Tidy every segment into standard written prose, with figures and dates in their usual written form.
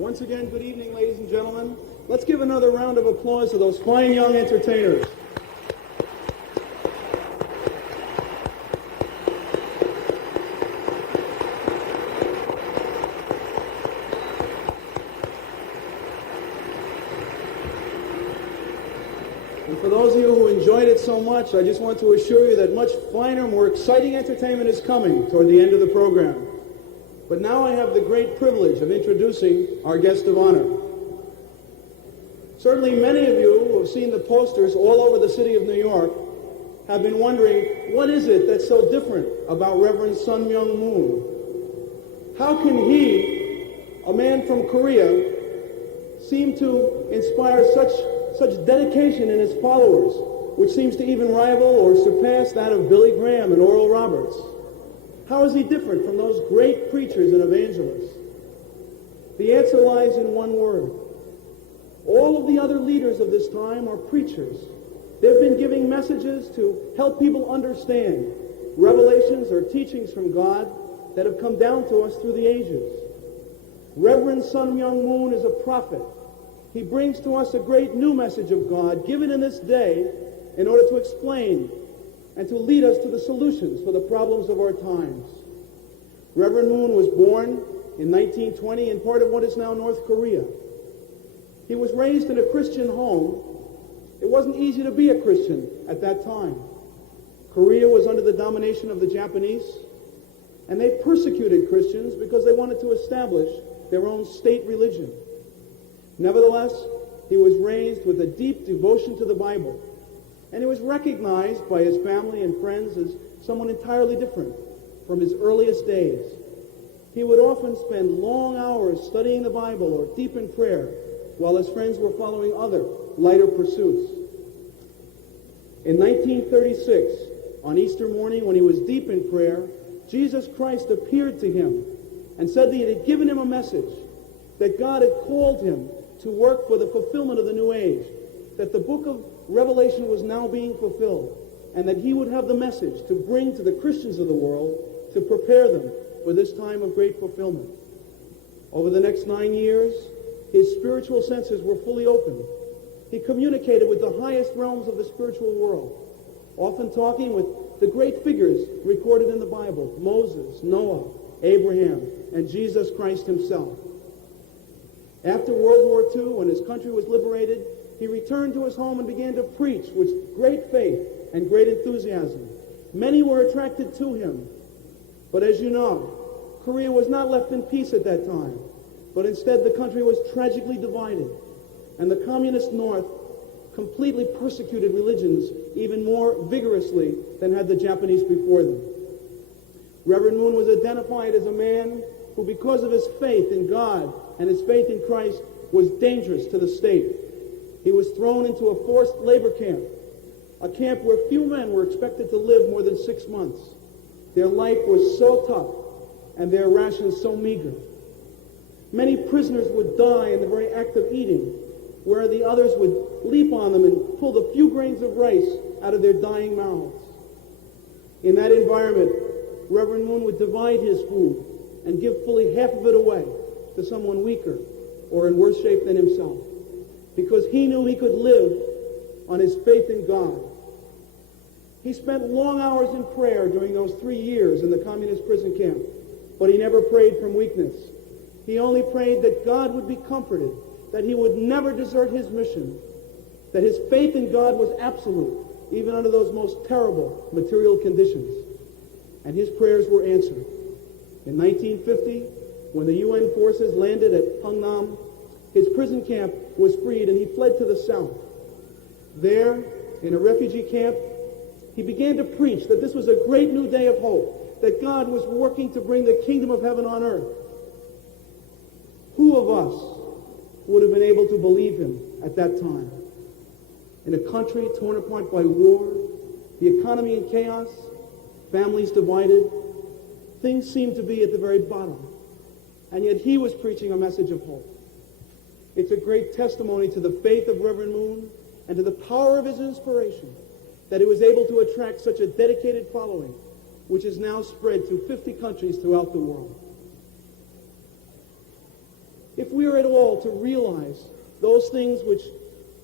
Once again, good evening, ladies and gentlemen. Let's give another round of applause to those fine young entertainers. And for those of you who enjoyed it so much, I just want to assure you that much finer, more exciting entertainment is coming toward the end of the program. But now I have the great privilege of introducing our guest of honor. Certainly many of you who have seen the posters all over the city of New York have been wondering, what is it that's so different about Reverend Sun Myung Moon? How can he, a man from Korea, seem to inspire such dedication in his followers, which seems to even rival or surpass that of Billy Graham and Oral Roberts? How is he different from those great preachers and evangelists? The answer lies in one word. All of the other leaders of this time are preachers. They've been giving messages to help people understand revelations or teachings from God that have come down to us through the ages. Reverend Sun Myung Moon is a prophet. He brings to us a great new message of God given in this day in order to explain and to lead us to the solutions for the problems of our times. Reverend Moon was born in 1920 in part of what is now North Korea. He was raised in a Christian home. It wasn't easy to be a Christian at that time. Korea was under the domination of the Japanese, and they persecuted Christians because they wanted to establish their own state religion. Nevertheless, he was raised with a deep devotion to the Bible, and he was recognized by his family and friends as someone entirely different from his earliest days. He would often spend long hours studying the Bible or deep in prayer, while his friends were following other, lighter pursuits. In 1936, on Easter morning, when he was deep in prayer, Jesus Christ appeared to him and said that he had given him a message, that God had called him to work for the fulfillment of the new age, that the book of Revelation was now being fulfilled, and that he would have the message to bring to the Christians of the world to prepare them for this time of great fulfillment. Over the next 9 years, his spiritual senses were fully opened. He communicated with the highest realms of the spiritual world, often talking with the great figures recorded in the Bible, Moses, Noah, Abraham, and Jesus Christ himself. After World War II, when his country was liberated, he returned to his home and began to preach with great faith and great enthusiasm. Many were attracted to him. But as you know, Korea was not left in peace at that time, but instead the country was tragically divided, and the communist North completely persecuted religions even more vigorously than had the Japanese before them. Reverend Moon was identified as a man who, because of his faith in God and his faith in Christ, was dangerous to the state. He was thrown into a forced labor camp, a camp where few men were expected to live more than 6 months. Their life was so tough and their rations so meager. Many prisoners would die in the very act of eating, where the others would leap on them and pull the few grains of rice out of their dying mouths. In that environment, Reverend Moon would divide his food and give fully half of it away to someone weaker or in worse shape than himself, because he knew he could live on his faith in God. He spent long hours in prayer during those 3 years in the communist prison camp, but he never prayed from weakness. He only prayed that God would be comforted, that he would never desert his mission, that his faith in God was absolute, even under those most terrible material conditions. And his prayers were answered. In 1950, when the UN forces landed at Hungnam, his prison camp was freed and he fled to the south. There, in a refugee camp, he began to preach that this was a great new day of hope, that God was working to bring the kingdom of heaven on earth. Who of us would have been able to believe him at that time? In a country torn apart by war, the economy in chaos, families divided, things seemed to be at the very bottom. And yet he was preaching a message of hope. It's a great testimony to the faith of Reverend Moon and to the power of his inspiration that he was able to attract such a dedicated following, which is now spread to 50 countries throughout the world. if we are at all to realize those things which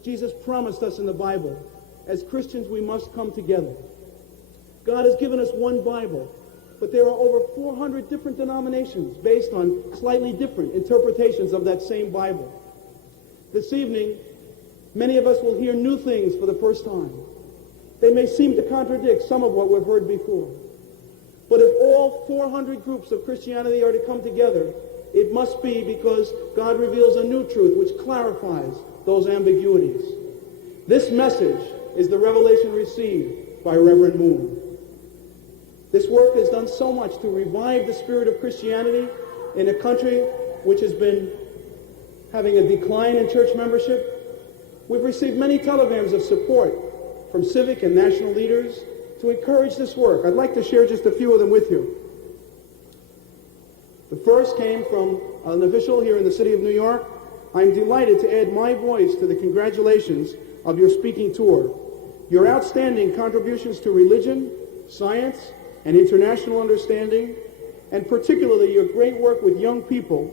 Jesus promised us in the Bible, as Christians we must come together. God has given us one Bible, but there are over 400 different denominations based on slightly different interpretations of that same Bible. This evening, many of us will hear new things for the first time. They may seem to contradict some of what we've heard before. But if all 400 groups of Christianity are to come together, it must be because God reveals a new truth which clarifies those ambiguities. This message is the revelation received by Reverend Moon. This work has done so much to revive the spirit of Christianity in a country which has been having a decline in church membership. We've received many telegrams of support from civic and national leaders to encourage this work. I'd like to share just a few of them with you. The first came from an official here in the city of New York. I'm delighted to add my voice to the congratulations of your speaking tour. Your outstanding contributions to religion, science, and international understanding, and particularly your great work with young people,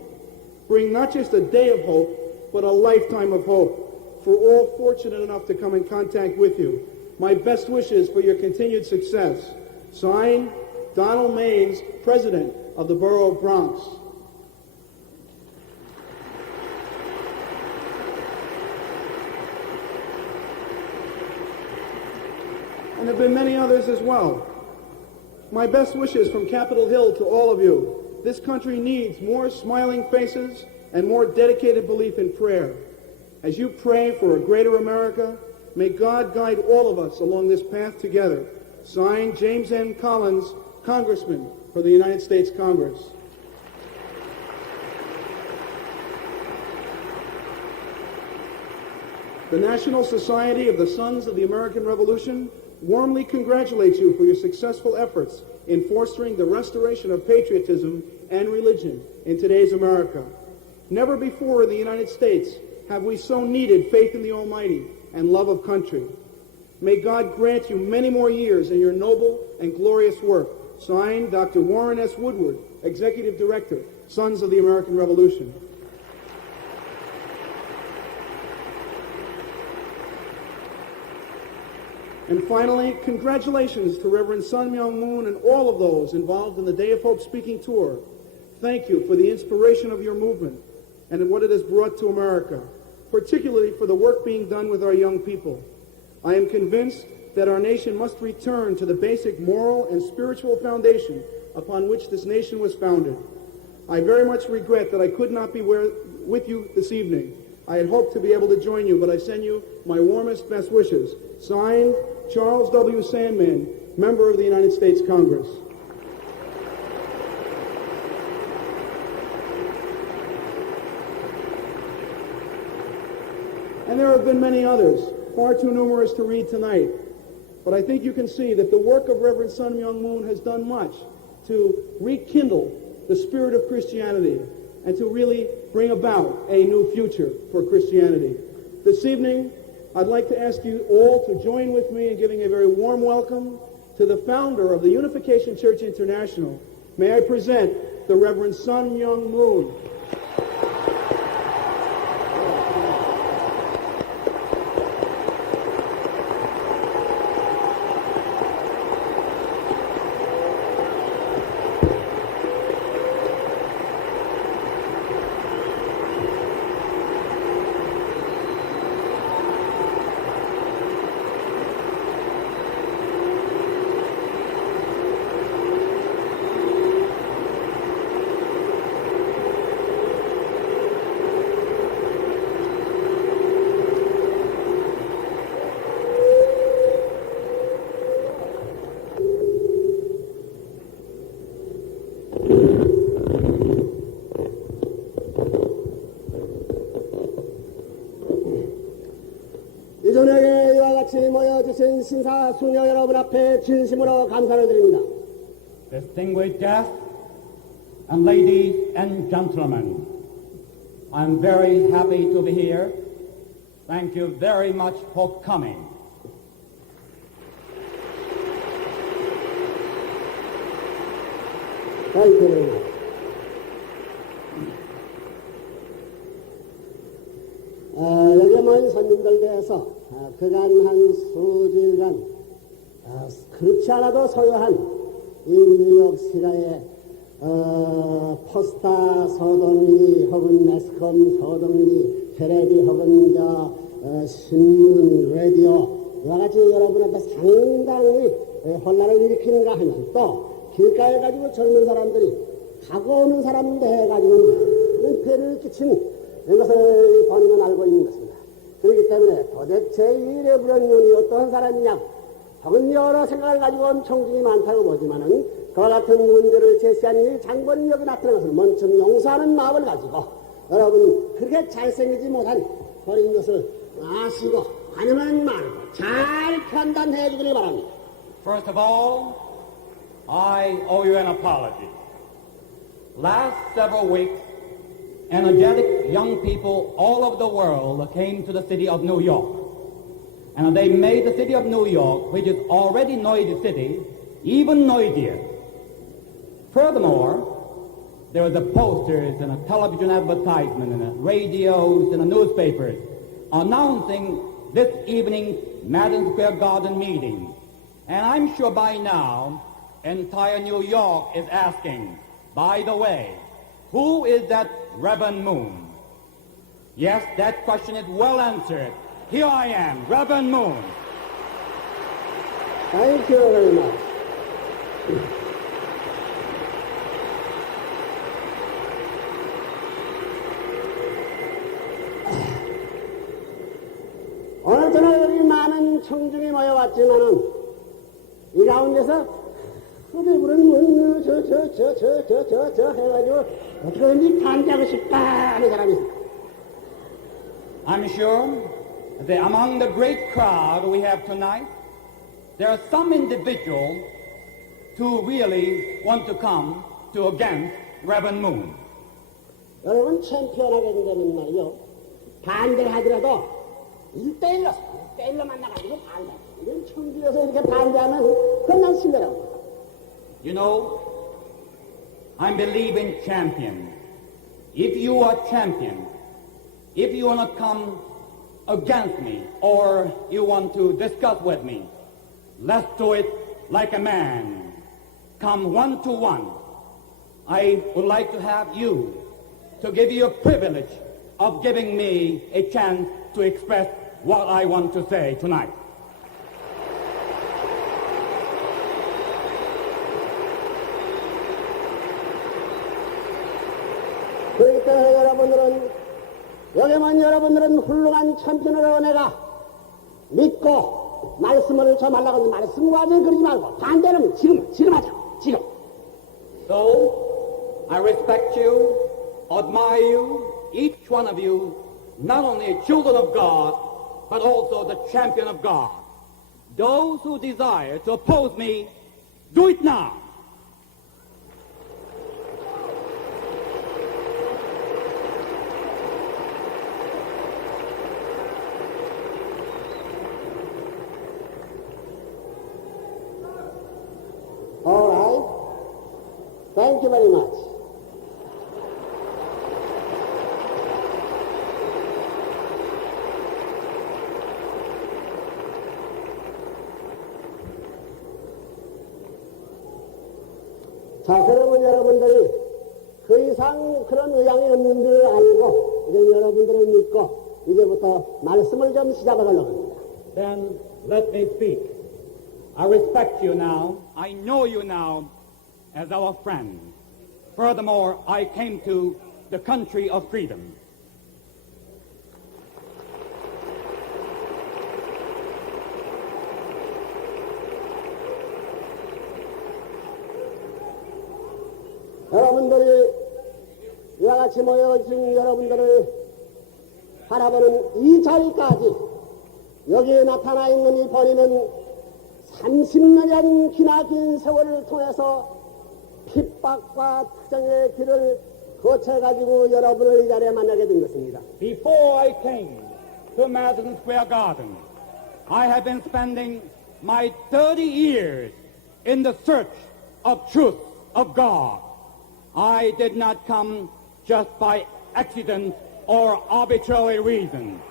bring not just a day of hope, but a lifetime of hope for all fortunate enough to come in contact with you. My best wishes for your continued success. Signed, Donald Maines, President of the Borough of Bronx. And there have been many others as well. My best wishes from Capitol Hill to all of you. This country needs more smiling faces and more dedicated belief in prayer. As you pray for a greater America, may God guide all of us along this path together. Signed, James N. Collins, Congressman for the United States Congress. The National Society of the Sons of the American Revolution warmly congratulates you for your successful efforts in fostering the restoration of patriotism and religion in today's America. Never before in the United States have we so needed faith in the Almighty and love of country. May God grant you many more years in your noble and glorious work. Signed, Dr. Warren S. Woodward, Executive Director, Sons of the American Revolution. And finally, congratulations to Reverend Sun Myung Moon and all of those involved in the Day of Hope speaking tour. Thank you for the inspiration of your movement and what it has brought to America, particularly for the work being done with our young people. I am convinced that our nation must return to the basic moral and spiritual foundation upon which this nation was founded. I very much regret that I could not be with you this evening. I had hoped to be able to join you, but I send you my warmest, best wishes. Signed, Charles W. Sandman, Member of the United States Congress. And there have been many others, far too numerous to read tonight. But I think you can see that the work of Reverend Sun Myung Moon has done much to rekindle the spirit of Christianity and to really bring about a new future for Christianity. This evening, I'd like to ask you all to join with me in giving a very warm welcome to the founder of the Unification Church International. May I present the Reverend Sun Myung Moon. 저녁에 이와 같이 모여주신 신사 수녀 여러분 앞에 진심으로 감사를 드립니다. Distinguished guests and ladies and gentlemen, I'm very happy to be here. Thank you very much for coming. 고마운 손님들 대해서 그간 한 수주일간 그렇지 않아도 소요한 이 뉴욕 시가의 포스타 소동이 혹은 매스컴 소동이 텔레비 혹은 신문 라디오 이와 같이 여러분한테 상당히 혼란을 일으키는가 하면 또 길가에 가지고 젊은 사람들이 가고 오는 사람들 해가지고 많은 폐를 끼친 것을 본인은 알고 있는 것입니다. 그렇기 때문에 도대체 이 레브런론이 어떠한 사람이냐 혹은 여러 생각을 가지고 온 청중이 많다고 보지만은 그와 같은 문제를 제시한 이 장본인 여기 나타난 것을 먼저 용서하는 마음을 가지고 여러분 그렇게 잘생기지 못한 버린 것을 아시고 가능한 말로 잘 판단해 주기를 바랍니다. First of all, I owe you an apology. Last several weeks, energetic young people all over the world came to the city of New York. And they made the city of New York, which is already noisy city, even noisier. Furthermore, there was a posters and a television advertisement and a radios and a newspapers announcing this evening's Madison Square Garden meeting. And I'm sure by now, entire New York is asking, by the way, who is that Reverend Moon? Yes, that question is well answered. Here I am, Reverend Moon. Thank you very much. 오늘 저는 여기 많은 청중이 모여왔지만은 이 가운데서 후배부는 저 해가지고 어떻게 하는지 반대하고 싶다 하는 사람이 있습니다. I'm sure that among the great crowd we have tonight, there are some individuals who really want to come to against Reverend Moon. 여러분 챔피언하게 되면 말이요 반대를 하더라도 1대1로 만나가지고 반대. 이건 청주에서 이렇게 반대하면 그건 신뢰라고 합니다. You know, I believe in champion. If you are champion, if you want to come against me or you want to discuss with me, let's do it like a man. Come one to one. I would like to have you to give you a privilege of giving me a chance to express what I want to say tonight. 그렇기 때문에 여러분들은 훌륭한 챔피언으로 내가 믿고 말씀을 저 말라고 하는 말씀과 그러지 말고 반대는 지금 하자. 지금. So, I respect you, admire you, each one of you, not only children of God, but also the champion of God. Those who desire to oppose me, do it now. All right. Thank you very much. 자, 그러면 여러분들이 그 이상 그런 의향이 없는 줄 알고 이제 여러분들을 믿고 이제부터 말씀을 좀 시작하려고 합니다. Then let me speak. I respect you now. I know you now as our friend. Furthermore, I came to the country of freedom. 여러분들이 이와 같이 모여진 여러분들을 바라보는 이 자리까지 여기에 나타나 있는 이 본인은 30년이라는 기나긴 세월을 통해서 핍박과 투쟁의 길을 거쳐가지고 여러분을 이 자리에 만나게 된 것입니다. Before I came to Madison Square Garden, I have been spending my 30 years in the search of truth of God. I did not come just by accident or arbitrary reason.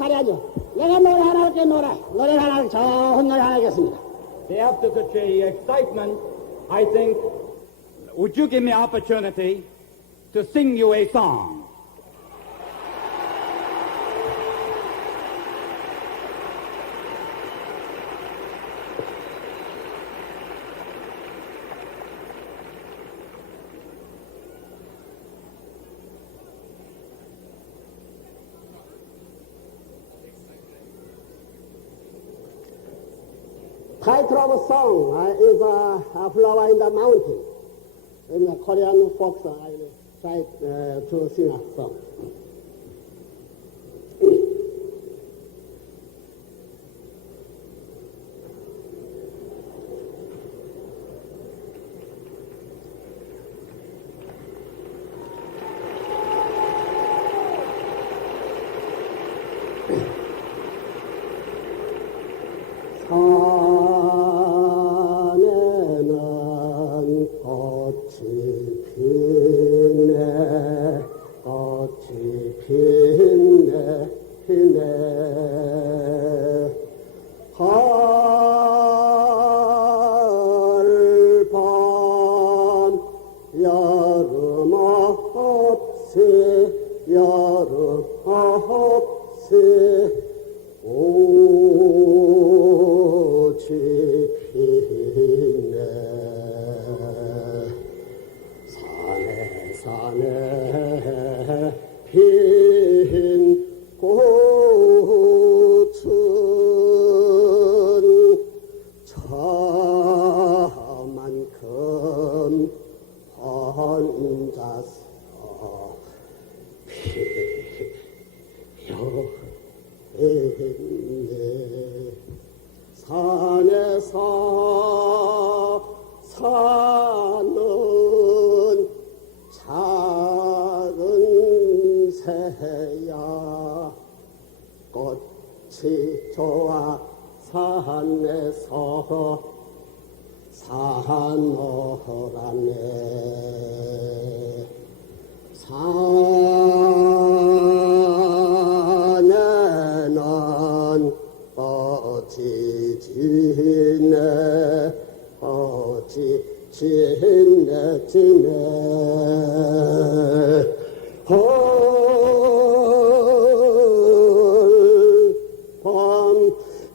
차려야죠. 내가 노래 하나 할게, 노래 하나, 좋은 노래 하나 하겠습니다. After such a excitement, I think, would you give me opportunity to sing you a song? Title of a song is Flower in the Mountain. In the Korean folk song, I try to sing a song. 산에는 꽃이 피네, 꽃이 피네, 피네. 가을밤 여름 없이, 여름 없이 꽃이 피네. 산에 산에 핀 꽃은 저만큼 혼자서 피었네. 산에서 사는 작은 새야, 꽃이 좋아 산에서 사노라네. 산에는 꽃이 지네, 꽃이 지네, 지네. 가을밤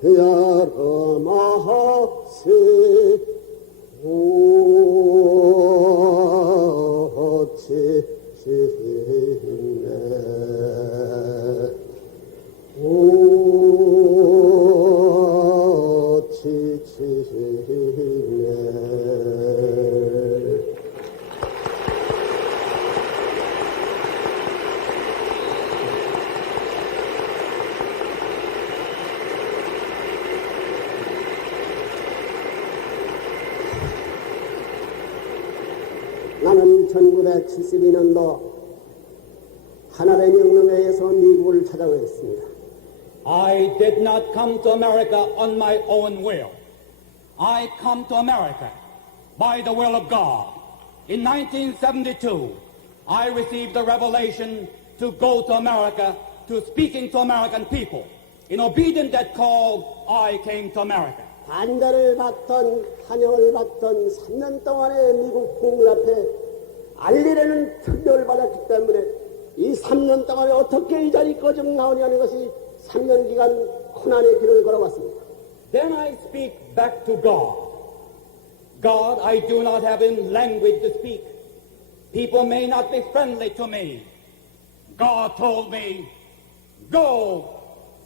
여름 없이 꽃이 지네. 꽃이 지네. 나는 1972년도 하나의 명령에 의해서 미국을 찾아왔습니다. I did not come to America on my own will. I come to America by the will of God. In 1972, I received the revelation to go to America, to speaking to American people. In obedience to that call, I came to America. 반대를 받던 환영을 받던 3년 동안의 미국 국민 앞에 알리라는 특별을 받았기 때문에 이 3년 동안에 어떻게 이 자리 꺼져 나오냐는 것이 3년 기간 고난의 길을 걸어왔습니다. Then I speak back to God. God, I do not have in language to speak. People may not be friendly to me. God told me, go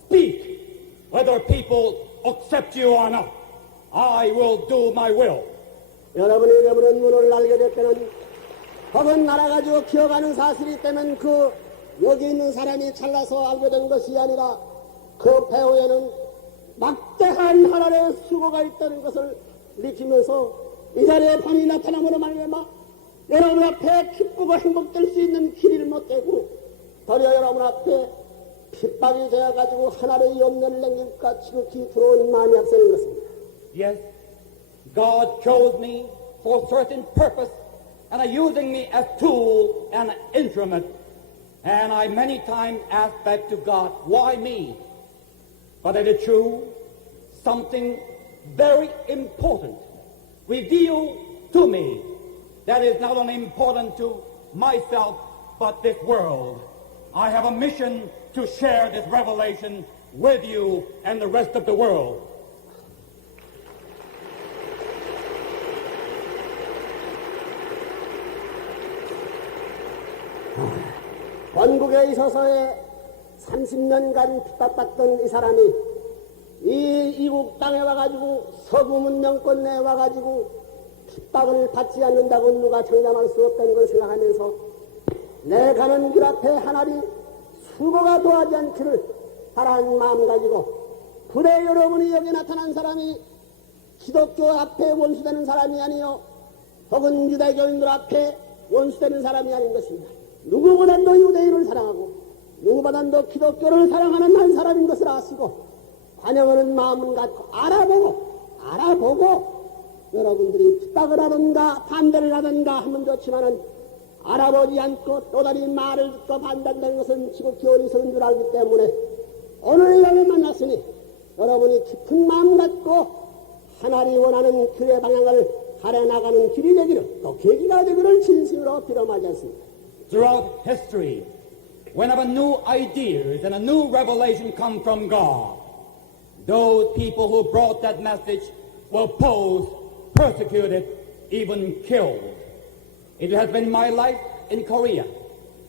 speak, whether people accept you or not. I will do my will. 여러분이 여러분의 눈을 알게 될 때는 법은 날아가지고 기어가는 사실이 때문에 그 여기 있는 사람이 잘나서 알게 된 것이 아니라 그 배후에는 막대한 하나님의 수고가 있다는 것을 느끼면서 이 자리에 본이 나타남으로 말미암아 여러분 앞에 기쁘고 행복될 수 있는 길을 못 되고 도리어 여러분 앞에 핍박이 되어가지고 하나님의 없는 냉김과 지극히 들어온 마음이 앞서는 것입니다. Yes, God chose me for a certain purpose and are using me as tool and instrument And I many times asked back to God, why me? But it is true, something very important revealed to me that is not only important to myself, but this world. I have a mission to share this revelation with you and the rest of the world. 본국에 있어서의 30년간 핍박받던 이 사람이 이 이국 땅에 와가지고 서구 문명권 내에 와가지고 핍박을 받지 않는다고 누가 장담할 수 없다는 걸 생각하면서 내 가는 길 앞에 하나님 수고가 도하지 않기를 바라는 마음 가지고 부대 여러분이 여기 나타난 사람이 기독교 앞에 원수되는 사람이 아니요 혹은 유대교인들 앞에 원수되는 사람이 아닌 것입니다. 누구보다도 유대인을 사랑하고 누구보다도 기독교를 사랑하는 한 사람인 것을 아시고 환영하는 마음을 갖고 알아보고 여러분들이 핍박을 하든가 반대를 하든가 하면 좋지만은 알아보지 않고 또다시 말을 듣고 반대한다는 것은 지극히 어리석은 줄 알기 때문에 오늘 여기 만났으니 여러분이 깊은 마음 갖고 하나님이 원하는 교회 방향을 가려나가는 길이 되기를 또 계기가 되기를 진심으로 빌어마지 않습니다. Throughout history, whenever new ideas and a new revelation come from God, those people who brought that message were opposed, persecuted, even killed. It has been my life in Korea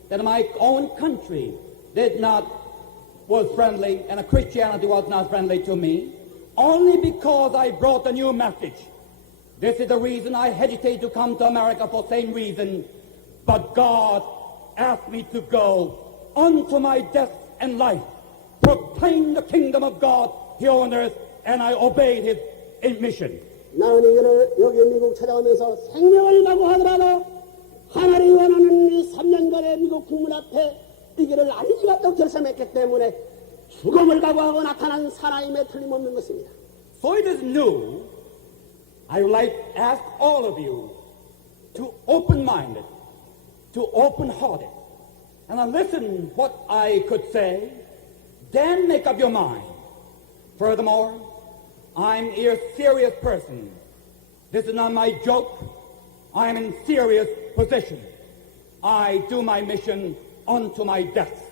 that my own country was friendly and Christianity was not friendly to me only because I brought a new message. This is the reason I hesitate to come to America for the same reason. But God asked me to go unto my death and life, proclaim the kingdom of God here on earth, and I obeyed his mission. 나는 이거를 여기 미국 찾아오면서 생명을 각오하더라도 하나님이 원하는 이 3년간의 미국 국민 앞에 이 길을 아니지가 결심했기 때문에 죽음을 각오하고 나타난 사나임에 틀림없는 것입니다. So it is new. I would like to ask all of you to open-minded, to open-hearted, and listen what I could say, then make up your mind. Furthermore, I'm a serious person. This is not my joke. I am in serious position. I do my mission unto my death.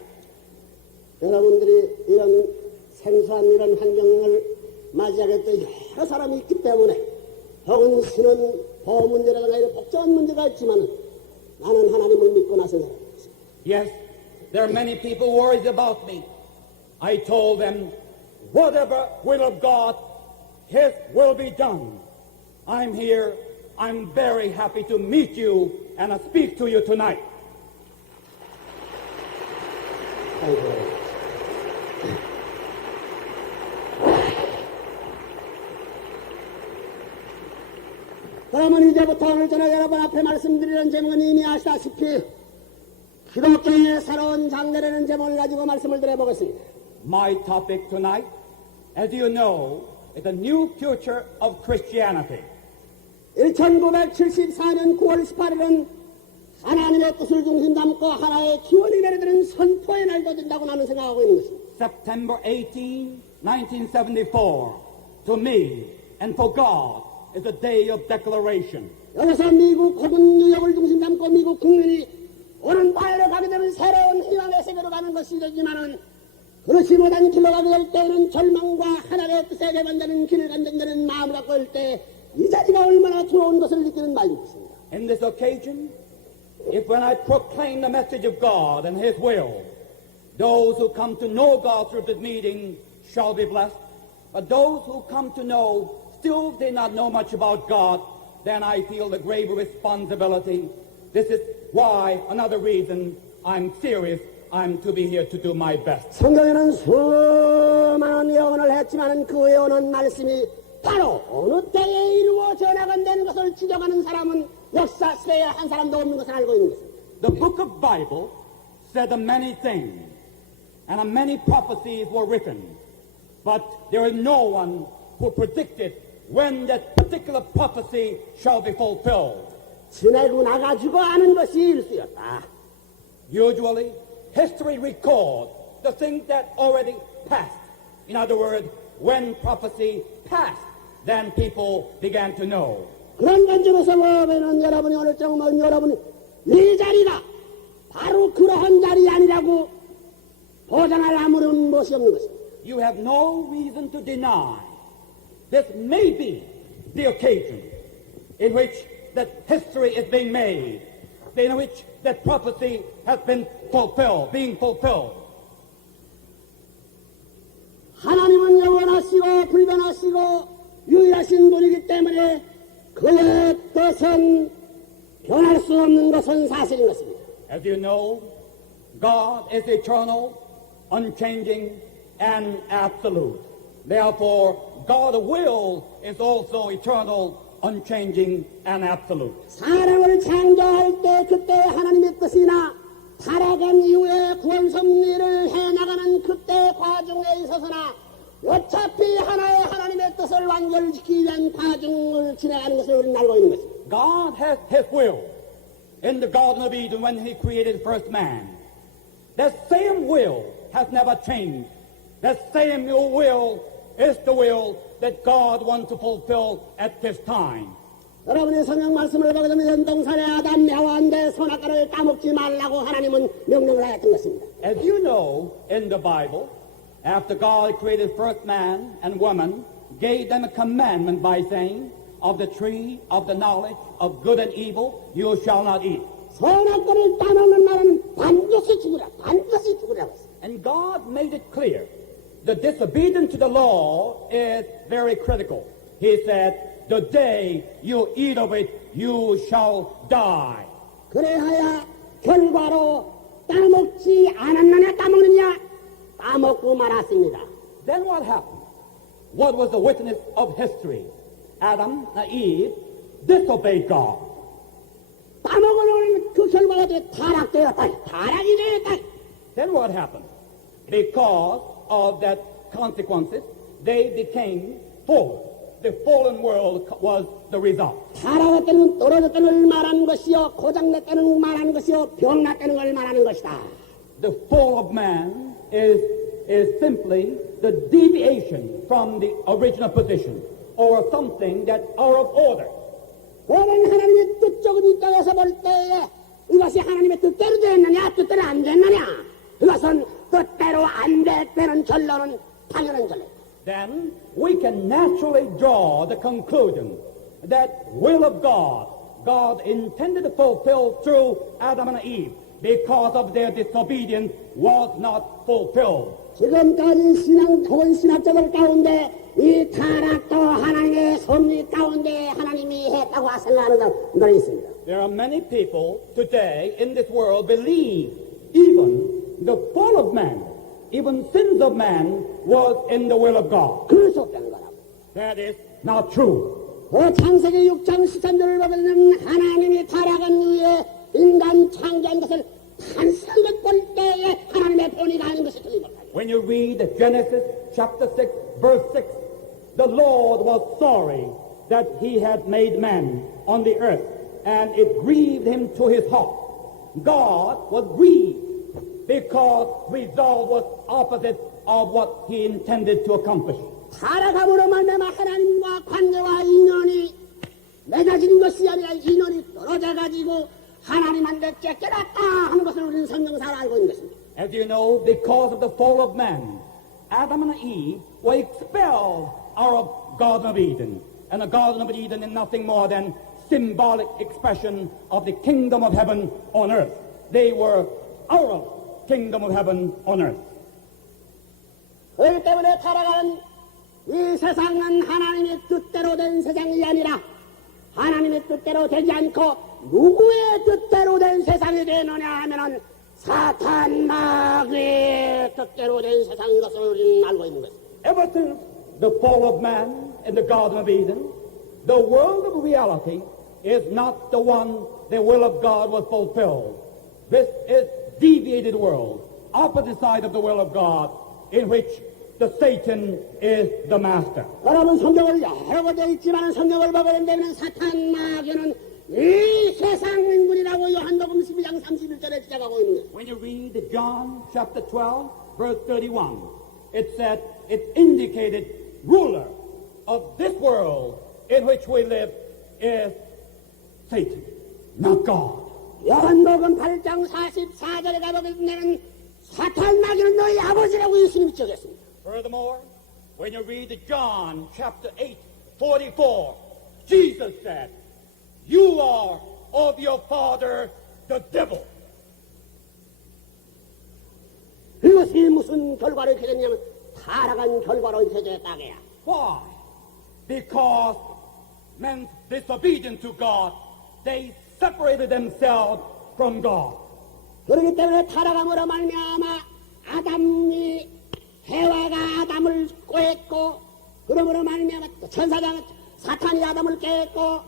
여러분들이 이런 생소한 이런 환경을 맞이하게 또 여러 사람이 있기 때문에 혹은 신은 보호 문제라든가 이런 복잡한 문제가 있지만 나는 하나님을 믿고 나선 사람입니다. Yes, there are many people worried about me. I told them, whatever will of God, his will be done. I'm here. I'm very happy to meet you and speak to you tonight. 그러면 이제부터 오늘 저녁 여러분 앞에 말씀드리는 제목은 이미 아시다시피 기독교의 새로운 장래라는 제목을 가지고 말씀을 드려보겠습니다. My topic tonight, as you know, is the new future of Christianity. 1974년 9월 18일은 하나님의 뜻을 중심 담고 하나의 기원이 내려드는 선포의 날도 된다고 나는 생각하고 있는 것입니다. September 18, 1974, to me and for God, is a day of declaration. 여기서 미국 혹은 뉴욕을 중심 담고 미국 국민이 오는 바울로 가게 되면 새로운 희망의 세계로 가는 것이 되지만은 그렇지 못한 길로 가게 될 때에는 절망과 하나님의 뜻에 개반되는 길을 간다는 마음을 갖고 올 때 이 자리가 얼마나 두려운 것을 느끼는 마음이 있습니다. In this occasion, if when I proclaim the message of God and his will, those who come to know God through this meeting shall be blessed, but those who come to know still did not know much about God, then I feel the grave responsibility. This is why, another reason, I'm serious. I'm to be here to do my best. 성경에는 수많은 예언을 했지만 그 예언은 말씀이 바로 어느 때에 이루어져 나간다는 것을 지적하는 사람은 역사 시대에 한 사람도 없는 것을 알고 있는 것입니다. The book of Bible said many things, and many prophecies were written, but there is no one who predicted when that particular prophecy shall be fulfilled. 지내고 나가지고 아는 것이 일수였다. Usually, history records the things that already passed. In other words, when prophecy passed, then people began to know. 그런 관점에서 보면은 여러분이 오늘 정말 여러분이 이 자리가 바로 그러한 자리 아니라고 보장할 아무런 것이 없는 것입니다. You have no reason to deny this may be the occasion in which that history is being made, in which that prophecy has been fulfilled, being fulfilled. 하나님은 영원하시고 불변하시고 유일하신 분이기 때문에 그의 뜻은 변할 수 없는 것은 사실인 것입니다. As you know, God is eternal, unchanging, and absolute. Therefore, God's will is also eternal, unchanging, and absolute. 사람을 창조할 때 그때 하나님의 뜻이나 타락한 이후에 구원 섭리를 해나가는 그때 과정에 있어서나 어차피 하나의 하나님의 뜻을 완결시키기 위한 과정을 진행하는 것을 우리는 알고 있는 것입니다. God has His will in the Garden of Eden when He created first man. That same will has never changed. That same will is the will that God wants to fulfill at this time. 여러분의 성경 말씀을 보게 되면 연동산의 아담 야와한테 선악과를 따먹지 말라고 하나님은 명령을 하였던 것입니다. As you know, in the Bible, after God created first man and woman, gave them a commandment by saying, of the tree of the knowledge of good and evil, you shall not eat. 선악과를 따먹는 말은 반드시 죽으라, 반드시 죽으라고 했습니다. And God made it clear. The disobedience to the law is very critical. He said, the day you eat of it, you shall die. 그래야 결과로 따먹지 않았느냐 따먹느냐 따먹고 말았습니다. Then what happened? What was the witness of history? Adam and Eve disobeyed God. 따먹으려는 그 결과가 타락되었다. 타락이 되었다. Then what happened? Because of that consequences, they became fallen. The fallen world was the result. 타락했다는 떨어졌다는 걸 말하는 것이요, 고장났다는 걸 말하는 것이요, 병났다는 걸 말하는 것이다. The fall of man is simply the deviation from the original position, or something that's out of order. 오늘 하나님의 뜻적인 입장에서 볼 때에 이것이 하나님의 뜻대로 됐느냐, 뜻대로 안 됐느냐, 이것은 뜻대로 안 됐다는 결론은 당연한 결론. Then we can naturally draw the conclusion that will of God intended to fulfill through Adam and Eve, because of their disobedience, was not fulfilled. 지금까지 혹은 신학자들 가운데 이 타락도 하나님의 섭리 가운데 하나님이 했다고 생각하는 사람들이 있습니다. There are many people today in this world believe even the fall of man, even sins of man, was in the will of God. 그럴 수 없다는 거라고. That is not true. 창세기 6장 13절을 보면 하나님이 타락한 이후에 인간 창조한 것을 탄생을 볼 때에 하나님의 본의가 아닌 것이 틀림없다. When you read Genesis chapter 6, verse 6, the Lord was sorry that he had made man on the earth, and it grieved him to his heart. God was grieved because result was opposite of what he intended to accomplish. 타락함으로 말미암아 하나님과 관계와 인연이 맺어진 것이 아니라 인연이 떨어져 가지고 하나님한테 쫓겨났다 하는 것을 우리는 성경상으로 알고 있는 것입니다. As you know, because of the fall of man, Adam and Eve were expelled out of Garden of Eden. And the Garden of Eden is nothing more than symbolic expression of the kingdom of heaven on earth. They were out of kingdom of heaven on earth. 그렇기 때문에 타락한 이 세상은 하나님의 뜻대로 된 세상이 아니라 하나님의 뜻대로 되지 않고 누구의 뜻대로 된 세상이 되느냐 하면은 사탄 마귀의 뜻대로 된 세상인 것을 우리는 알고 있는 것입니다. Ever since the fall of man in the Garden of Eden, the world of reality is not the one the will of God was fulfilled. This is deviated world, opposite side of the will of God, in which the Satan is the master. 여러분 성경을 여러 번 읽지만 성경을 보게 되면 사탄 마귀는 이 세상 인군이라고 요한복음 12장 31절에 시작하고 있는 거예요. When you read John chapter 12, verse 31, it said, it indicated ruler of this world in which we live is Satan, not God. 요한복음 8장 44절에 가보면 사탄 마귀는 너희 아버지라고 예수님이 적었습니다. Furthermore, when you read John chapter 8, 44, Jesus said, you are of your father, the devil. 이것이 무슨 결과를 이렇게 됐냐면 타락한 결과로 이렇게 됐다게야. Why? Because men disobedient to God, they separated themselves from God. 그렇기 때문에 타락함으로 말미암아 아담이 해와가 아담을 꾀했고 그러므로 말미암아 천사장 사탄이 아담을 꾀했고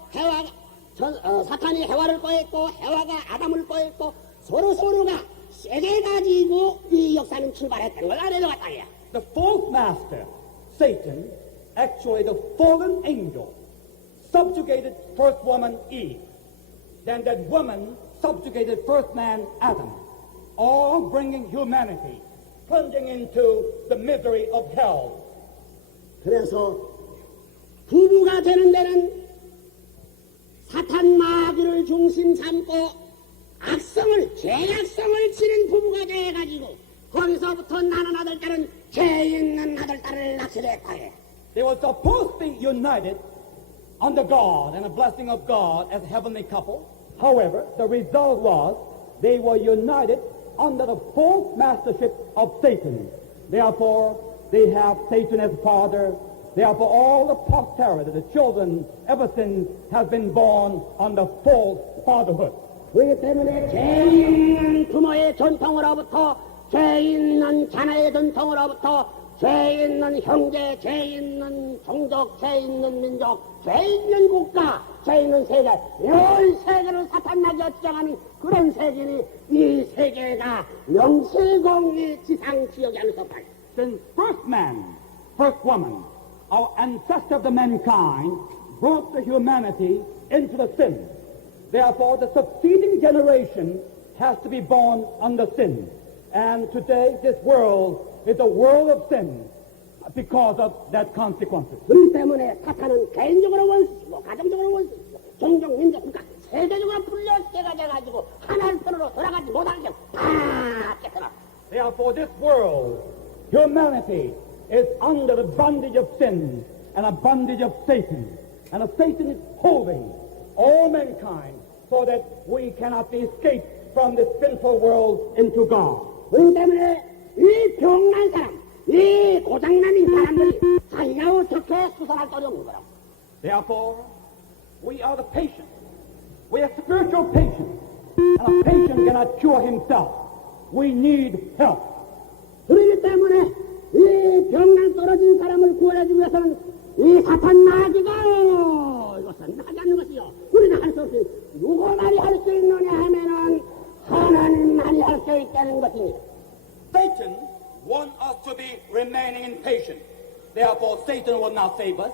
사탄이 해와를 꾀했고 해와가 아담을 꾀했고 서로가 세게 가지고 이 역사는 출발했다는 걸 알려줬다. The fourth master, Satan, actually the fallen angel, subjugated first woman Eve. Then that woman subjugated first man Adam, all bringing humanity, plunging into the misery of hell. 그래서 부부가 되는 데는 사탄 마귀를 중심 삼고 죄악성을 치는 부부가 돼가지고 거기서부터 나는 아들 딸은 죄 있는 아들 딸을 낳게 됐다. They were supposed to be united under God and the blessing of God as a heavenly couple. However, the result was they were united under the false mastership of Satan. Therefore, they have Satan as father. Therefore, all the posterity, the children, ever since, have been born under false fatherhood. 그렇기 때문에 죄 있는 부모의 전통으로부터 죄 있는 자녀의 전통으로부터 죄 있는 형제, 죄 있는 종족, 죄 있는 민족, 죄 있는 국가, 죄 있는 세계, 이 세계를 사탄나게 주장하는 그런 세계니 이 세계가 명실공히 지상 지역이 아닐 수 없다. Since first man, first woman, our ancestor of the mankind, brought the humanity into the sin. Therefore, the succeeding generation has to be born under sin. And today, this world is a world of sin because of that consequences. 그렇기 때문에 사탄은 개인적으로 원수시고 가정적으로 원수시고 종족, 민족, 국가 세계적으로 분열되가 돼가지고 하나의 편으로 돌아가지 못하게 다 깨뜨려. Therefore, this world, humanity, is under the bondage of sin and a bondage of Satan. And Satan is holding all mankind so that we cannot be escaped from this sinful world into God. 그렇기 때문에 이 병난 사람, 이 고장난 이 사람들이 자기가 어떻게 수선할 도리 없는 거라고. Therefore, we are the patient. We are spiritual patients. And a patient cannot cure himself. We need help. 그렇기 때문에 이 병난 떨어진 사람을 구원해주기 위해서는 이 사탄 마귀가 이것은 하지 않는 것이요. 우리는 할 수 없이 누구만이 할 수 있느냐 하면은 하나님만이 할 수 있다는 것입니다. Satan wants us to be remaining impatient. Therefore, Satan will not save us.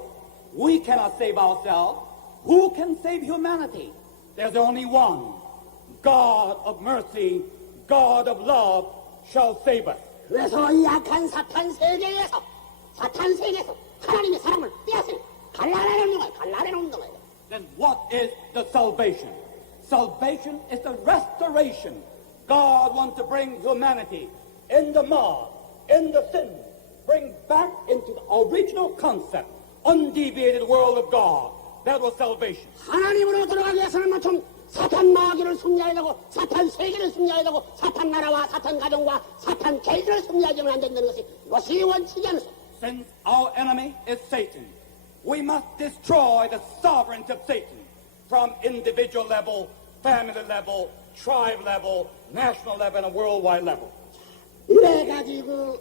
We cannot save ourselves. Who can save humanity? There's only one. God of mercy, God of love shall save us. 그래서 이 약한 사탄 세계에서 하나님의 사람을 빼앗으니 갈라내놓는 거예요. Then what is the salvation? Salvation is the restoration. God wants to bring humanity in the mud, in the sin, bring back into the original concept, undeviated world of God. That was salvation. 하나님으로 들어가기 위해서는 좀 사탄 마귀를 승리해야 되고 사탄 세계를 승리해야 되고 사탄 나라와 사탄 가정과 사탄 개인을 승리하지는 안 된다는 것이 이것이 원칙이 않습니다. Since our enemy is Satan, we must destroy the sovereignty of Satan from individual level, family level, tribe level, national level, and a worldwide level. 이래가지고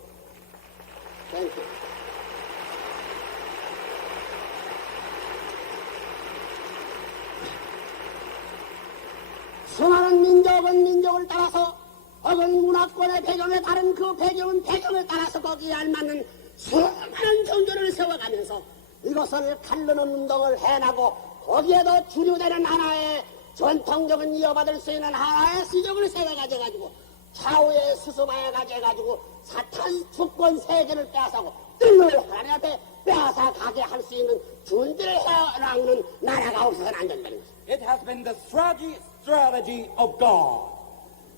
수많은 민족은 민족을 따라서 혹은 문화권의 배경에 다른 그 배경은 배경을 따라서 거기에 알맞는 수많은 종교를 세워가면서 이것을 갈르는 운동을 해나고 거기에도 주류되는 하나의 전통적인 이어받을 수 있는 하나의 시적을 세워가져가지고 좌우에 수수마에 가져가지고 사탄 주권 세계를 빼앗아고 뜰을 하나님 앞에 빼앗아 가게 할 수 있는 준비를 해나가는 나라가 없어서는 안 된다는 것입니다. It has been the strategy of God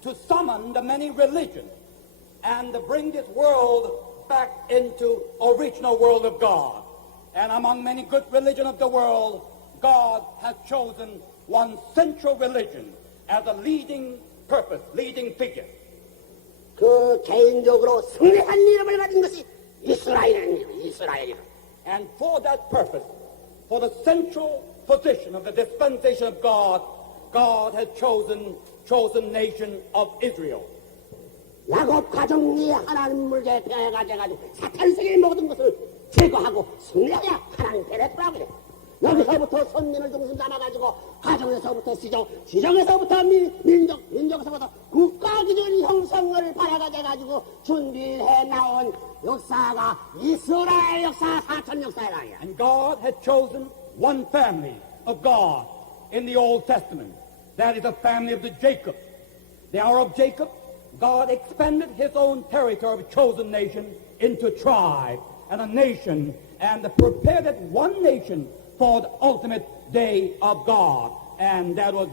to summon the many religions and to bring this world back into original world of God. And among many good religions of the world, God has chosen one central religion as a leading purpose, leading figure. 그 개인적으로 승리한 이름을 가진 것이 이스라엘이라는 이름, 이스라엘이라. And for that purpose, for the central position of the dispensation of God, God has chosen nation of Israel. 야곱 가정이 하나님 물에 배가져가지고 사탄 세계의 모든 것을 제거하고 승리하여 하나님 배에 돌아오게. 여기서부터 선민을 중심 삼아가지고 가정에서부터 지정에서부터 민족에서부터 국가 기준 형성을 바라가져가지고 준비해 나온 역사가 이스라엘 역사, 사천 역사라. And God had chosen one family of God in the Old Testament. That is the family of the Jacob. The hour of Jacob, God expanded his own territory of chosen nation into tribe and a nation and prepared it one nation for the ultimate day of God. And that was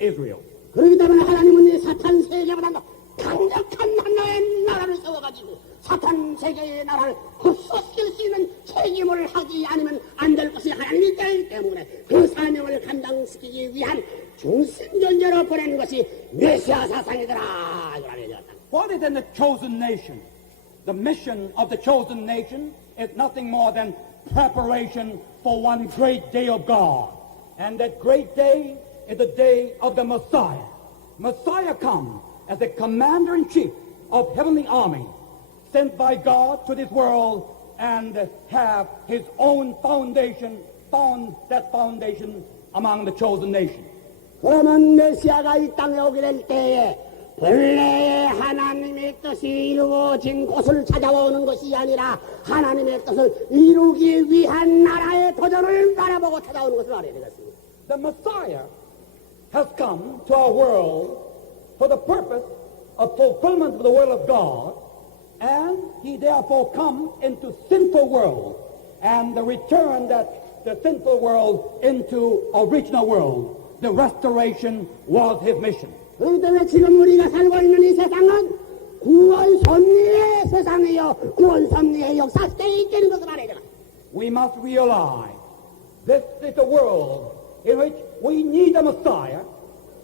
Israel. 그렇기 때문에 하나님은 이 사탄 세계보다 강력한 하나의 나라를 세워가지고 사탄 세계의 나라를 흡수시킬 수 있는 책임을 하지 않으면 안 될 것이 하나님이 있기 때문에 그 사명을 감당시키기 위한 중심전제로 보낸 것이 메시아 사상이더라. What is in the chosen nation? The mission of the chosen nation is nothing more than preparation for one great day of God. And that great day is the day of the Messiah. Messiah comes as the commander-in-chief of heavenly army, sent by God to this world and have his own foundation, found that foundation among the chosen nation. 그러면 메시아가 이 땅에 오게 될 때에 본래의 하나님의 뜻이 이루어진 곳을 찾아오는 것이 아니라 하나님의 뜻을 이루기 위한 나라의 도전을 바라보고 찾아오는 것을 알아야 되겠습니다. The Messiah has come to our world for the purpose of fulfillment of the will of God, and he therefore come into sinful world and the return that the sinful world into original world. The restoration was his mission. 그렇기 때문에 지금 우리가 살고 있는 이 세상은 구원 섭리의 세상이요 구원 섭리의 역사 속에 있다는 것을 알아야 됩니다. We must realize this is a world in which we need a Messiah,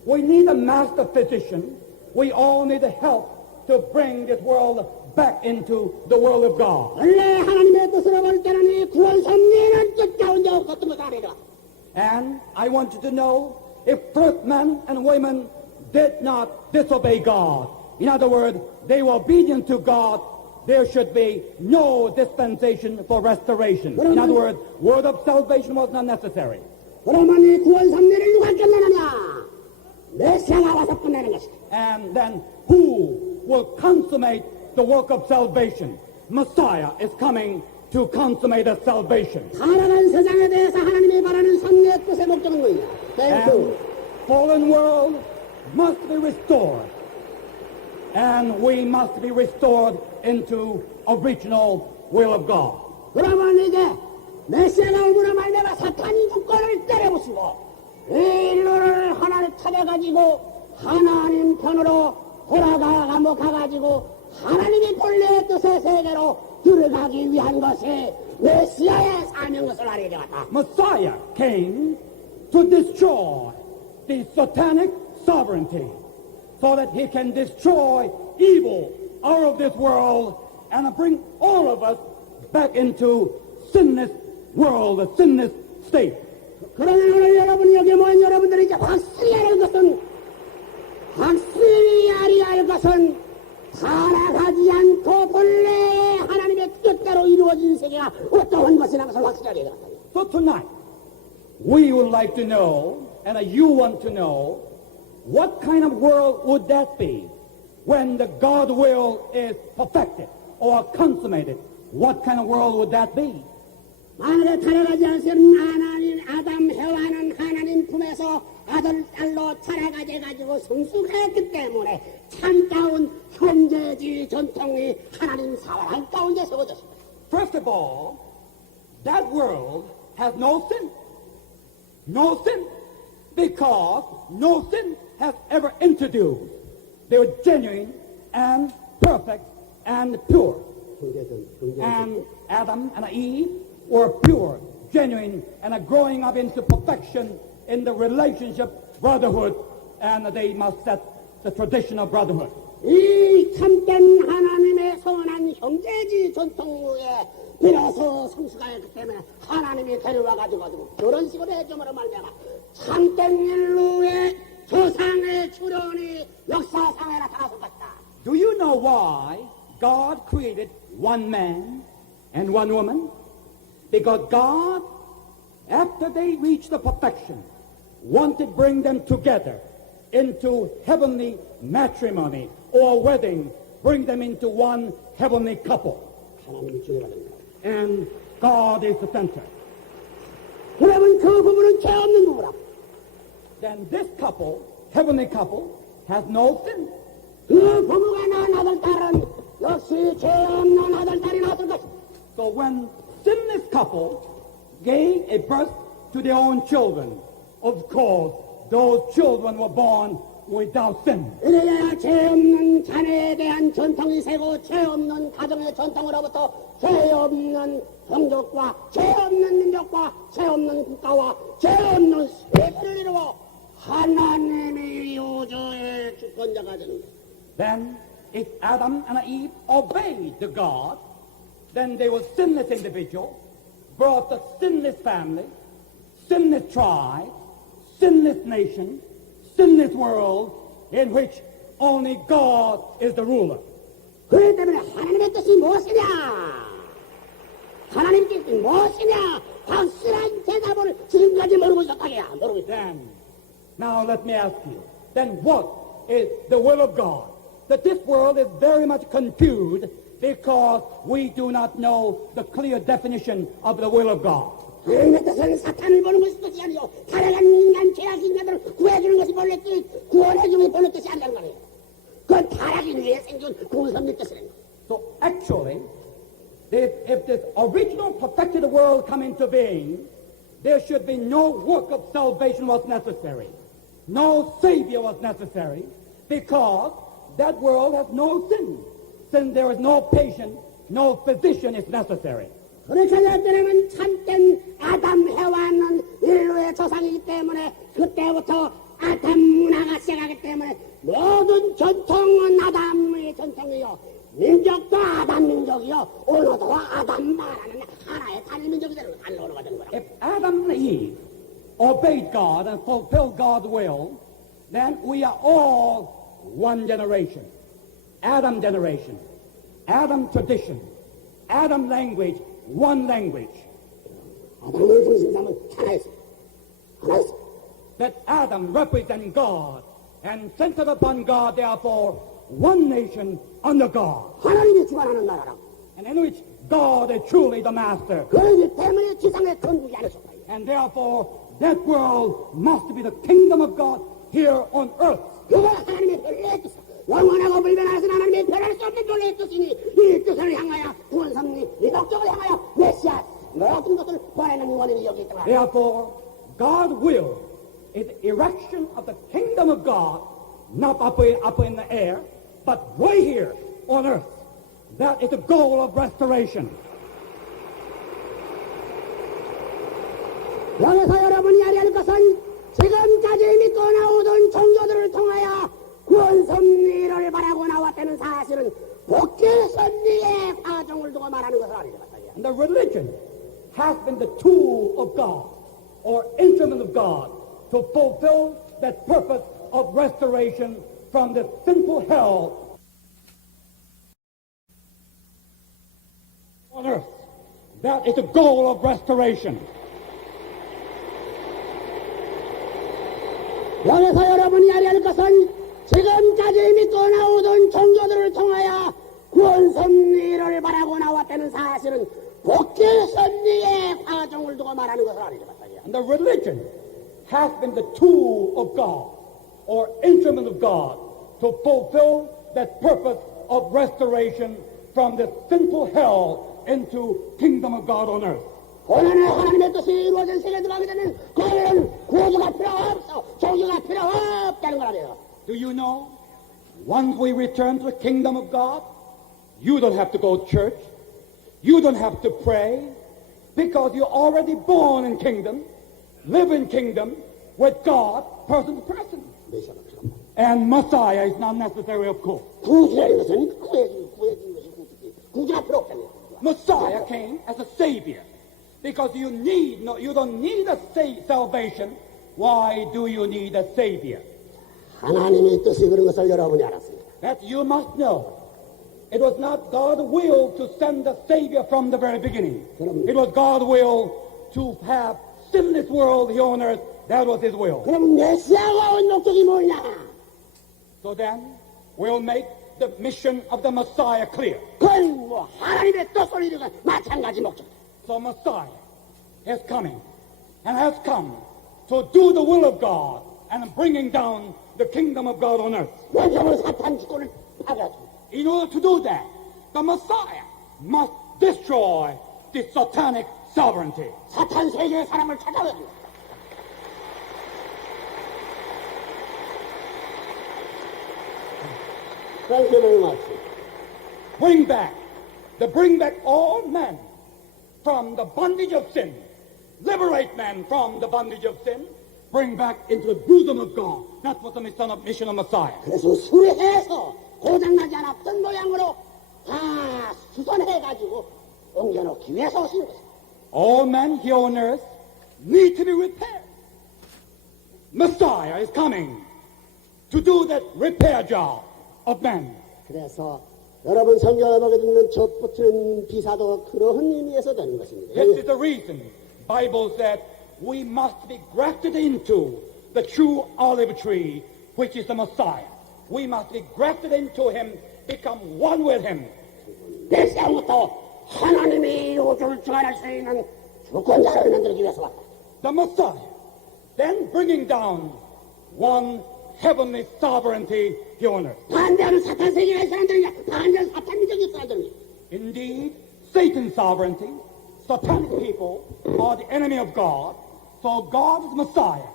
we need a master physician, we all need help to bring this world back into the world of God. 원래 하나님의 뜻으로 볼 때는 이 구원 섭리에는 뜻 가운데 없었던 것을 알아야 됩니다. And I want you to know, if first men and women did not disobey God, in other words, they were obedient to God, there should be no dispensation for restoration. In other words, word of salvation was not necessary. 그러면 이 구원 섭리를 누가 끝내느냐? 메시아가 와서 끝내는 것이다. And then who will consummate the work of salvation? Messiah is coming to consummate the salvation. 살아간 세상에 대해서 하나님이 바라는 섭리의 뜻의 목적은 뭐냐? And fallen world must be restored. And we must be restored into original will of God. 그러면 이제 메시아가 오므로 말미암아 사탄이 주권을 때려부수고 인류를 하나를 찾아가지고 하나님 편으로 가가지고 하나님이 본래의 뜻의 세계로 들어가기 위한 것이 메시아의 사명 것을 알아야 되겠다. Messiah came to destroy the satanic sovereignty so that he can destroy evil out of this world and bring all of us back into sinless world, a sinless state. 그러면 오늘 여러분 여기 모인 여러분들이 이제 확실히 알아야 할 것은 살아가지 않고 본래 하나님의 뜻대로 이루어진 세계가 어떠한 것이라는 것을 확실히 알아야 되겠다. So tonight, we would like to know, and you want to know, what kind of world would that be when the God will is perfected or consummated? What kind of world would that be? 만약에 살아가지 않으면 하나님 아담 해와는 하나님 하나님 품에서 아들, 딸로 자라가 돼가지고 성숙했기 때문에 참다운 형제주의 전통이 하나님 사랑 가운데 세워졌습니다. First of all, that world has no sin. No sin. Because no sin has ever introduced. They were genuine and perfect and pure. And Adam and Eve were pure, genuine, and are growing up into perfection in the relationship, brotherhood, and they must set the tradition of brotherhood. 이 참된 하나님의 선한 형제주의 전통에 비로소 성숙하였기 때문에 하나님이 데려와가지고 그런 식으로 해줌으로 말미암아 참된 인류의 조상의 출현이 역사상에 나타났을 것이다. Do you know why God created one man and one woman? Because God, after they reached the perfection, wanted to bring them together into heavenly matrimony or wedding, bring them into one heavenly couple. 하나님이 주의가 됩니다. And God is the center. 그러면 그 부분은 죄 없는 부부라. Then this couple, heavenly couple, has no sin. 그 부부가 낳은 아들 딸은 역시 죄 없는 아들 딸이 낳았을 것이다. So when sinless couple gave a birth to their own children, of course, those children were born without sin. 이래야 죄 없는 자녀에 대한 전통이 세고 죄 없는 가정의 전통으로부터 죄 없는 종족과 죄 없는 민족과 죄 없는 국가와 죄 없는 세계를 이루어 하나님의 우주의 주권자가 되는 것. Then, if Adam and Eve obeyed the God, then they were sinless individuals, brought a sinless family, sinless tribe, sinless nation, sinless world, in which only God is the ruler. 그렇기 때문에 하나님의 뜻이 무엇이냐? 하나님 뜻이 무엇이냐? 확실한 대답을 지금까지 모르고 있었다게야. 모르고 있다. Then, now let me ask you, then what is the will of God? That this world is very much confused because we do not know the clear definition of the will of God. 하나님의 뜻은 사탄을 보는 것이 아니요 타락한 인간, 죄악 인간들을 구해주는 것이 본래 뜻, 구원해주는 것이 본래 뜻이 아니라는 거예요. 그건 타락인 위에 생긴 구원섭리 뜻이라는 거예요. So actually, if this original perfected world come into being, there should be no work of salvation was necessary. No Savior was necessary because that world has no sin. Since there is no patient, no physician is necessary. 그렇게 될 때는 참된 아담 해와는 인류의 조상이기 때문에 그때부터 아담 문화가 시작하기 때문에 모든 전통은 아담의 전통이요 민족도 아담 민족이요 언어도 아담 말하는 하나의 단일 민족이 되는 거야. 한 언어가 되는 거라. If Adam and Eve obeyed God and fulfilled God's will, then we are all one generation. Adam generation, Adam tradition, Adam language, one language. 아담을 중심 삼은 하나였습니다. 하나였습니다. That Adam representing God and centered upon God, therefore, one nation under God. 하나님이 주관하는 나라라고. And in which God is truly the master. 그렇기 때문에 지상의 건국이 안에 속하여. And therefore, that world must be the kingdom of God here on earth. 그가 하나님의 본래의 뜻, 영원하고 불변하신 하나님의 변할 수 없는 본래의 뜻이니 이 뜻을 향하여 구원섭리, 이 목적을 향하여 메시아 모든 것을 보내는 원인이 여기 있다. Therefore, God's will is the erection of the kingdom of God, not up in the air, but right here on earth. That is the goal of restoration. 여기서 여러분이 알아야 할 것은 지금까지 믿고 나오던 종교들을 통하여 구원섭리를 바라고 나왔다는 사실은 복귀섭리의 과정을 두고 말하는 것을 알아야 됩니다. And the religion has been the tool of God or instrument of God to fulfill that purpose of restoration from the sinful hell on earth. That is the goal of restoration. 여기서 여러분이 알아야 할 것은 지금까지 믿고 나오던 종교들을 통하여 구원섭리를 바라고 나왔다는 사실은 복귀섭리의 과정을 두고 말하는 것을 알아야 됩니다. And the religion has been the tool of God or instrument of God to fulfill that purpose of restoration from the sinful hell into kingdom of God on earth. 고난의 하나님의 뜻이 이루어진 세계에 들어가게 되면 거기는 구주가 필요 없어. 종교가 필요 없다는 거라며. Do you know, once we return to the kingdom of God, you don't have to go to church, you don't have to pray, because you're already born in kingdom, live in kingdom with God, person to person. 메시아가 필요 없다. And Messiah is not necessary, of course. 구주라는 것은 구해진 것이 구주지. 구주가 필요 없다며. Messiah came as a savior. Because you don't need a salvation. Why do you need a savior? 하나님의 뜻이 그런 것을 여러분이 알았습니다. That you must know. It was not God's will to send a savior from the very beginning. It was God's will to have sinless world here on earth. That was his will. 그럼 메시아가 온 목적이 뭐냐? So then, we'll make the mission of the Messiah clear. 그건 뭐 하나님의 뜻을 이루는 마찬가지 목적. So Messiah is coming and has come to do the will of God and bringing down the kingdom of God on earth. 원수는 사탄 주권을 파괴하죠. In order to do that, the Messiah must destroy the satanic sovereignty. 사탄 세계의 사람을 찾아야 돼요. Thank you very much. Bring back all men from the bondage of sin. Liberate men from the bondage of sin. Bring back into the bosom of God. That's what the mission of Messiah. 그래서 수리해서 고장나지 않았던 모양으로 다 수선해가지고 옮겨놓기 위해서 오신 거예요. All men here on earth need to be repaired. Messiah is coming to do that repair job of men. 그래서 여러분 성경을 보게 되면 젖 붙은 비사도 그러한 의미에서 되는 것입니다. This is the reason Bible said we must be grafted into the true olive tree, which is the Messiah. We must be grafted into him, become one with him. 메시아부터 하나님이 우주를 주관할 수 있는 주권자를 만들기 위해서 왔다. The Messiah, then bringing down one heavenly sovereignty here on earth. 반대하는 사탄 세계가 있어야 한다니까 반대하는 사탄 민족이 있어야 한다니까. Indeed, Satan's sovereignty, satanic people are the enemy of God, so God's Messiah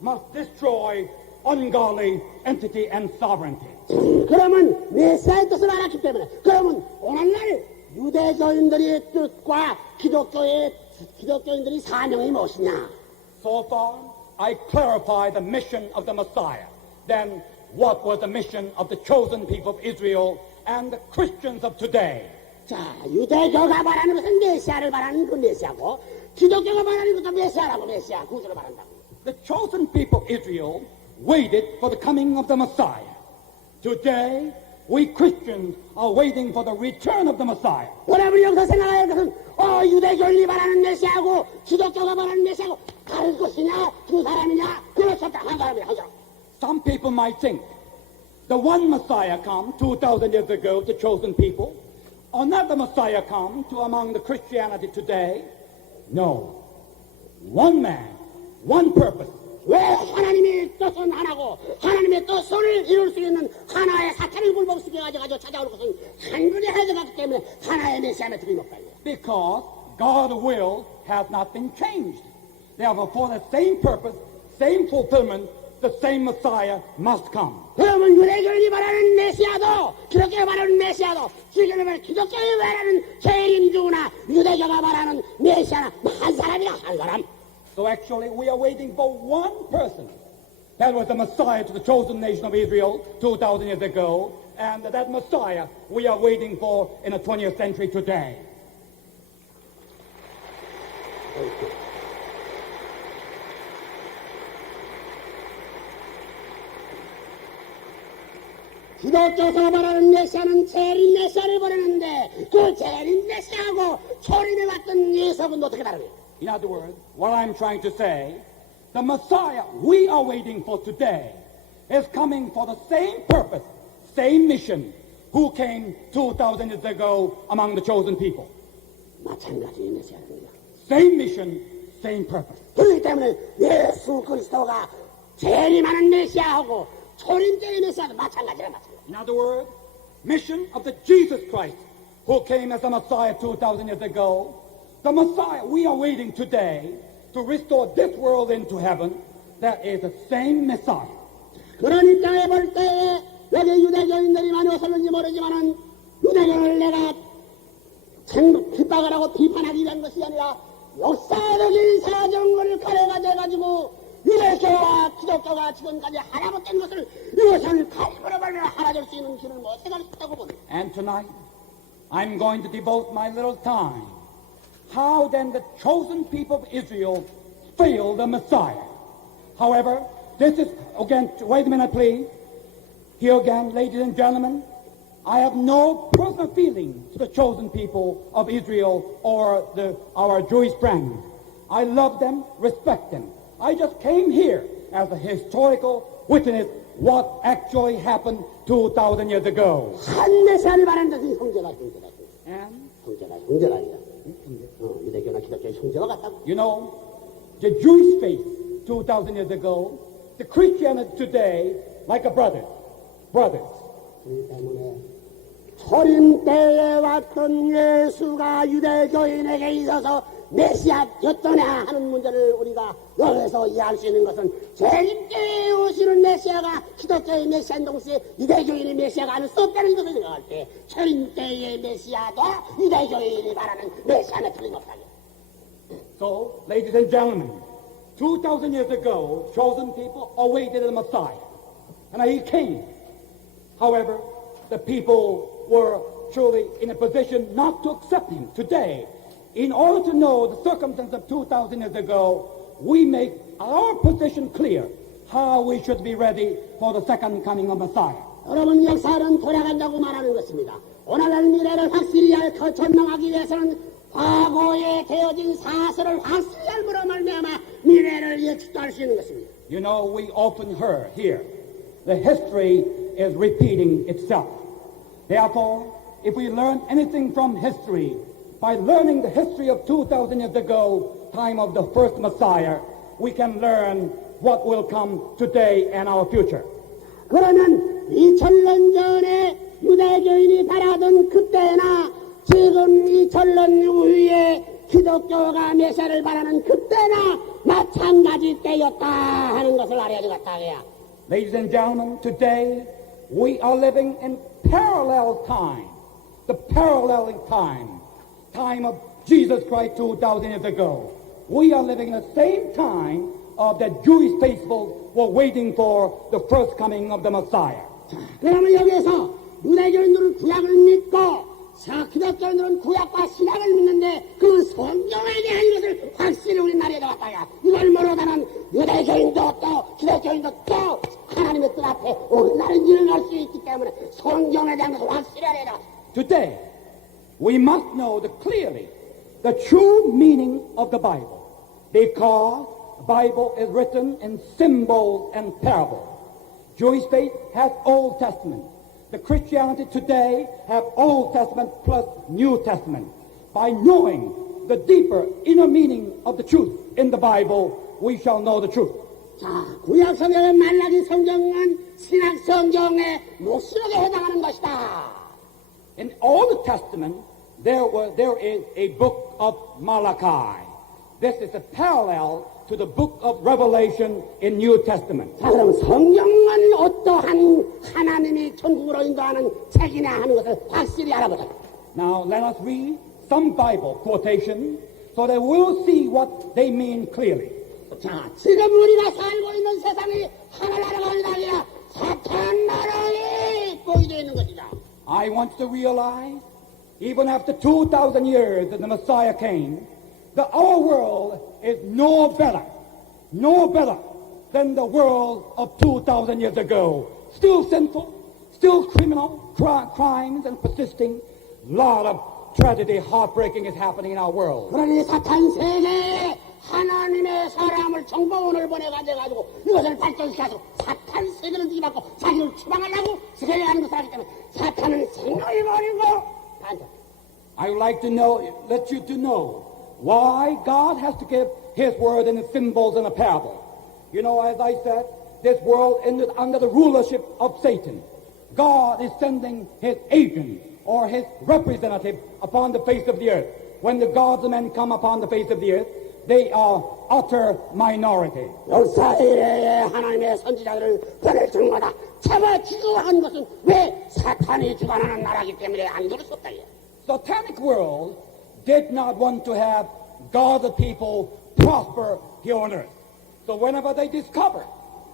must destroy ungodly entity and sovereignty. 그러면 메시아의 뜻을 알았기 때문에 그러면 오늘날 유대교인들의 뜻과 기독교인들의 사명이 무엇이냐? So far, I clarify the mission of the Messiah. Then, what was the mission of the chosen people of Israel and the Christians of today? 자, 유대교가 말하는 것은 메시아를 말하는 그 메시아고 기독교가 말하는 것도 메시아라고 메시아 구주를 말한다고. The chosen people of Israel waited for the coming of the Messiah. Today, we Christians are waiting for the return of the Messiah. 여러분이 여기서 생각할 것은 유대교인이 말하는 메시아고 기독교가 말하는 메시아고 다른 것이냐 두 사람이냐 그럴 수 없다. 한 사람이야 한 사람. Some people might think the one Messiah come 2,000 years ago to chosen people, another Messiah come to among the Christianity today. No. One man, one purpose. 왜 하나님의 뜻은 하나고 하나님의 뜻을 이룰 수 있는 하나의 사탄을 굴복시켜 가지고 찾아올 것은 한 분이 해석하기 때문에 하나의 메시아에 틀림없다. Because God's will has not been changed. Therefore, for the same purpose, same fulfillment, the same Messiah must come. 그러면 유대교인이 말하는 메시아도 기독교가 말하는 메시아도 기독교가 말하는 재림주나 유대교가 말하는 메시아나 한 사람이야 한 사람. So actually, we are waiting for one person. That was the Messiah to the chosen nation of Israel 2,000 years ago. And that Messiah we are waiting for in the 20th century today. 기독교에서 말하는 메시아는 재림 메시아를 보내는데 그 재림 메시아하고 초림에 왔던 예수는 어떻게 다르냐? In other words, what I'm trying to say, the Messiah we are waiting for today is coming for the same purpose, same mission, who came 2,000 years ago among the chosen people. 마찬가지의 메시아입니다. Same mission, same purpose. 그렇기 때문에 예수 그리스도가 재림하는 메시아하고 초림제의 메시아도 마찬가지라 마찬가지. In other words, mission of the Jesus Christ who came as a Messiah 2,000 years ago, the Messiah we are waiting today to restore this world into heaven, that is the same Messiah. 그런 입장에 볼 때에 여기 유대교인들이 많이 왔었는지 모르지만은 유대교를 내가 핍박을 하고 비판하기 위한 것이 아니라 역사적인 사정을 가려가지고 유대교와 기독교가 지금까지 하나 못된 것을 이것을 가입으로 말려 하나될 수 있는 길을 못 생각할 수 있다고 봅니다. And tonight, I'm going to devote my little time. How then the chosen people of Israel failed the Messiah. However, this is, again, wait a minute please. Here again, ladies and gentlemen, I have no personal feeling to the chosen people of Israel or our Jewish friends. I love them, respect them. I just came here as a historical witness what actually happened 2,000 years ago. 한 메시아를 말하는 것은 형제가 And 형제가 아니라 유대교나 기독교의 형제와 같다고. you know, the Jewish faith 2,000 years ago, the Christianity today, like a brothers. 그렇기 때문에 초림 때에 왔던 예수가 유대교인에게 있어서 메시아였더냐 하는 문제를 우리가 여기서 이해할 수 있는 것은 재림 때에 오시는 메시아가 기독교의 메시아인 동시에 유대교인의 메시아가 아닐 수 없다는 것을 생각할 때 초림 때의 메시아도 유대교인이 말하는 메시아는 틀림없다고. So, ladies and gentlemen, 2,000 years ago, chosen people awaited the Messiah. And he came. However, the people were truly in a position not to accept him. Today, in order to know the circumstance of 2,000 years ago, we make our position clear how we should be ready for the second coming of Messiah. 여러분 역사는 돌아간다고 말하는 것입니다. 오늘날 미래를 확실히 전망하기 위해서는 과거에 되어진 사실을 확실히 알므로 말미암아 미래를 예측할 수 있는 것입니다. You know, we often hear the history is repeating itself. Therefore, if we learn anything from history, by learning the history of 2,000 years ago, time of the first Messiah, we can learn what will come today and our future. 그러면 2000년 전에 유대교인이 바라던 그때나 지금 2000년 후에 기독교가 메시아를 바라는 그때나 마찬가지 때였다 하는 것을 알아야 되겠다. Ladies and gentlemen, today we are living in parallel time, the paralleling time of Jesus Christ 2,000 years ago. We are living in the same time of the Jewish faithful were waiting for the first coming of the Messiah. 그러면 여기에서 유대교인들은 구약을 믿고 기독교인들은 구약과 신약을 믿는데 그 성경에 대한 것을 확실히 우리는 알아야 되겠다. 이걸 모르다는 유대교인도 또 기독교인도 또 하나님의 뜻 앞에 온라는 일을 할 수 있기 때문에 성경에 대한 것을 확실히 알아야 되겠다. Today, we must know clearly the true meaning of the Bible, because the Bible is written in symbols and parables. Jewish faith has Old Testament. The Christianity today have Old Testament plus New Testament. By knowing the deeper inner meaning of the truth in the Bible, we shall know the truth. 자, 구약 성경의 말라기 성경은 신약 성경의 목록에 해당하는 것이다. In Old Testament, there is a book of Malachi. This is a parallel to the book of Revelation in New Testament. 자, 그럼 성경은 어떠한 하나님이 천국으로 인도하는 책이냐 하는 것을 확실히 알아보자. Now let us read some Bible quotation so that we'll see what they mean clearly. 자, 지금 우리가 살고 있는 세상이 하늘나라가 아니라 사탄 나라에 보이되어 있는 것이다. I want you to realize, even after 2,000 years that the Messiah came, that our world is no better than the world of 2,000 years ago. Still sinful, still criminal, crimes and persisting. A lot of tragedy, heartbreaking is happening in our world. 그러니 사탄 세계에 하나님의 사람을 정보원을 보내가지고 이것을 발전시켜서 사탄 세계를 뒤집고 자기를 추방하려고 세계하는 것을 하기 때문에 사탄은 생각이 버리고 반대. I would like to let you to know Why? God has to give his word in symbols and a parable. You know, as I said, this world is under the rulership of Satan. God is sending his agent or his representative upon the face of the earth. When the gods and men come upon the face of the earth, they are utter minority. 역사 이래에 하나님의 선지자들을 보낼 때마다 잡아주고 한 것은 왜 사탄이 주관하는 나라이기 때문에 안 그럴 수 없다. Satanic world did not want to have God's people prosper here on earth. So whenever they discover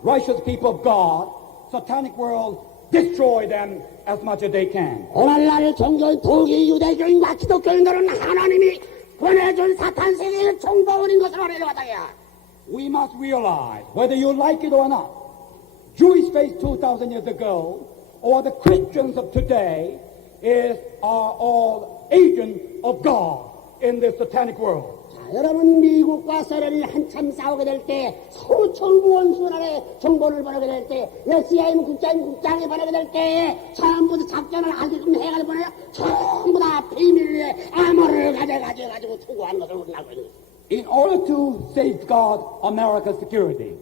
righteous people of God, Satanic world destroy them as much as they can. 오늘날 종교인 독일 유대교인과 기독교인들은 하나님이 보내준 사탄 세계의 정보원인 것으로 내려왔다야. We must realize, whether you like it or not, Jewish faith 2,000 years ago or the Christians of today are all agents of God in this satanic world. 여러분 미국과 소련이 한참 싸우게 될 때 소총부 원수나라에 정보를 보내게 될 때 SIM 국장이 보내게 될 때 전부 다 작전을 하게끔 해가지고 보내요. 전부 다 비밀리에 암호를 가져가지고 투구하는 것을 우리는 알고 있는 거죠. In order to safeguard America's security,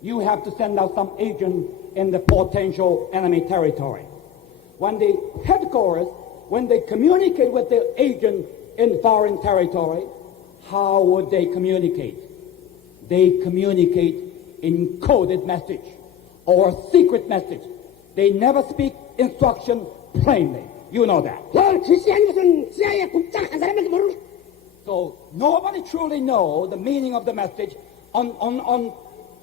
you have to send out some agent in the potential enemy territory. When the headquarters, when they communicate with the agent in foreign territory, how would they communicate? They communicate in coded message or secret message. They never speak instruction plainly. You know that. 지시한 것은 CIA 국장 한 사람밖에 모르는. So nobody truly know the meaning of the message on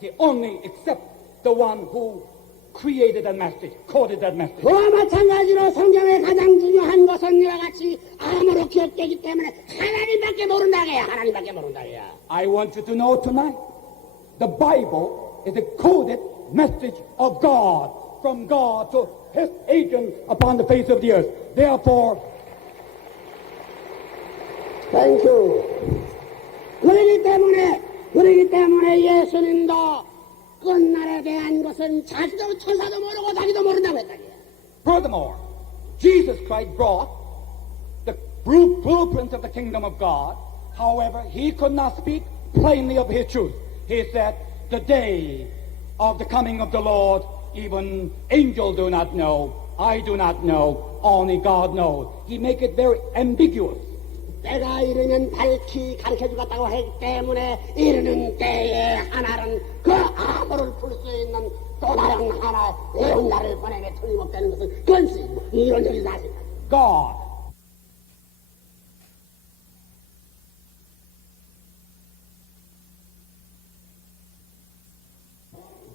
the only except the one who created that message, coded that message. 그와 마찬가지로 성경의 가장 중요한 것은 이와 같이 암으로 기억되기 때문에 하나님밖에 모른다게야. 하나님밖에 모른다게야. I want you to know tonight, the Bible is a coded message of God, from God to his agent upon the face of the earth. Therefore, Thank you. 그러기 때문에 예수님도 끝날에 대한 것은 자기도 천사도 모르고 자기도 모른다고 했다. furthermore, Jesus Christ brought the blueprint of the kingdom of God. However, he could not speak plainly of his truth. He said, the day of the coming of the Lord, even angels do not know, I do not know, only God knows. He make it very ambiguous. 때가 이르면 밝히 가르쳐주겠다고 했기 때문에 이르는 때에 하나는 그 암호를 풀 수 있는 또 다른 하나 예언자를 보내면 틀림없다는 것은 그건 이론적인 사실이다. God.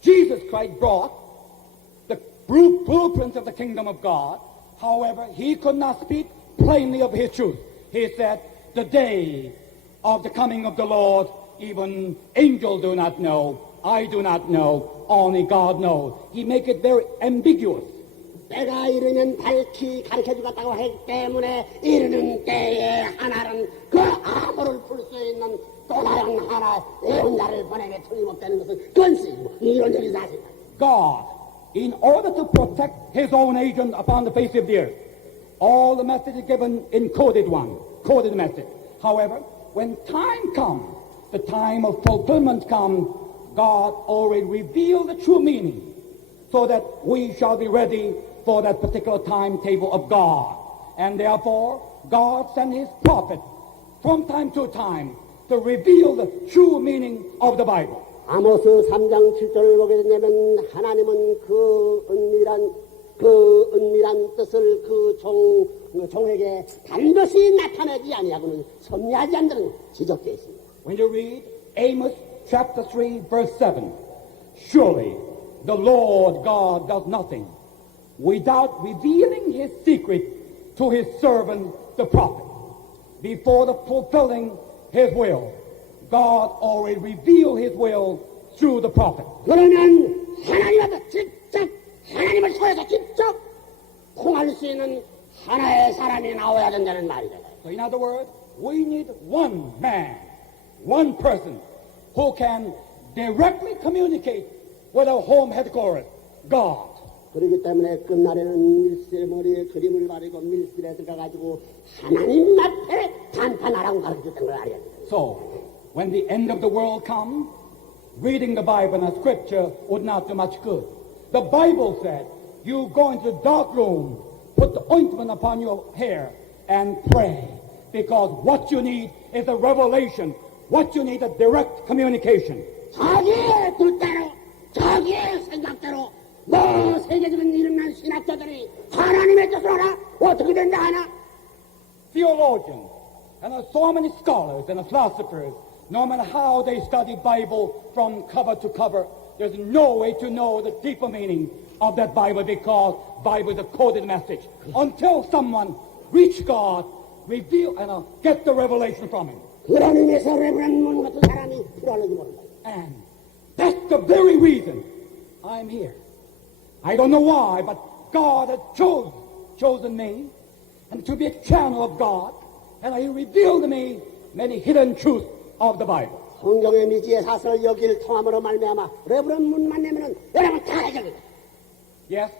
Jesus Christ brought the blueprint of the kingdom of God. However, he could not speak plainly of his truth. He said, the day of the coming of the Lord, even angels do not know, I do not know, only God knows. He make it very ambiguous. 때가 이르면 밝히 가르쳐주겠다고 했기 때문에 이르는 때에 하나는 그 암호를 풀 수 있는 또 다른 하나 예언자를 보내면 틀림없다는 것은 그건 이론적인 사실이다. God, in order to protect his own agent upon the face of the earth, all the message is given in coded message. However, when time comes, the time of fulfillment comes, God already revealed the true meaning so that we shall be ready for that particular timetable of God. And therefore, God sent his prophet from time to time to reveal the true meaning of the Bible. 아모스 3장 7절을 보게 되면 하나님은 그 은밀한 뜻을 그 종에게 반드시 나타내지 아니하고는 섭리하지 않는 지적되어 있습니다. When you read Amos chapter 3 verse 7, surely the Lord God does nothing without revealing his secret to his servant the prophet. Before the fulfilling his will, God already revealed his will through the prophet. 그러면 하나님한테 직접 하나님을 통해서 직접 통할 수 있는 하나의 사람이 나와야 된다는 말이다. So in other words, we need one man, one person who can directly communicate with our home headquarters, God. 그렇기 때문에 끝날에는 밀실의 머리에 그림을 바르고 밀실에 들어가지고 하나님 앞에 단판하라고 가르쳤던 걸 알아야 돼. So, when the end of the world comes, reading the Bible and the scripture would not do much good. The Bible said, you go into the dark room, put the ointment upon your hair, and pray. Because what you need is a revelation. What you need is a direct communication. 자기의 뜻대로, 자기의 생각대로, 뭐 세계적인 이름난 신학자들이 하나님의 뜻을 알아? 어떻게 된다 하나? Theologians, and there are so many scholars and philosophers, no matter how they study Bible from cover to cover, there's no way to know the deeper meaning of that Bible because Bible is a coded message. Until someone reach God, reveal and get the revelation from him. 그런 의미에서 레브런 문 같은 사람이 필요하는지 모른다. And that's the very reason I'm here. I don't know why, but God has chosen me and to be a channel of God, and He revealed to me many hidden truths of the Bible. 성경의 미지의 사설을 여길 통함으로 말미암아 레브런 문만 내면은 여러분 다 해결된다. Yes,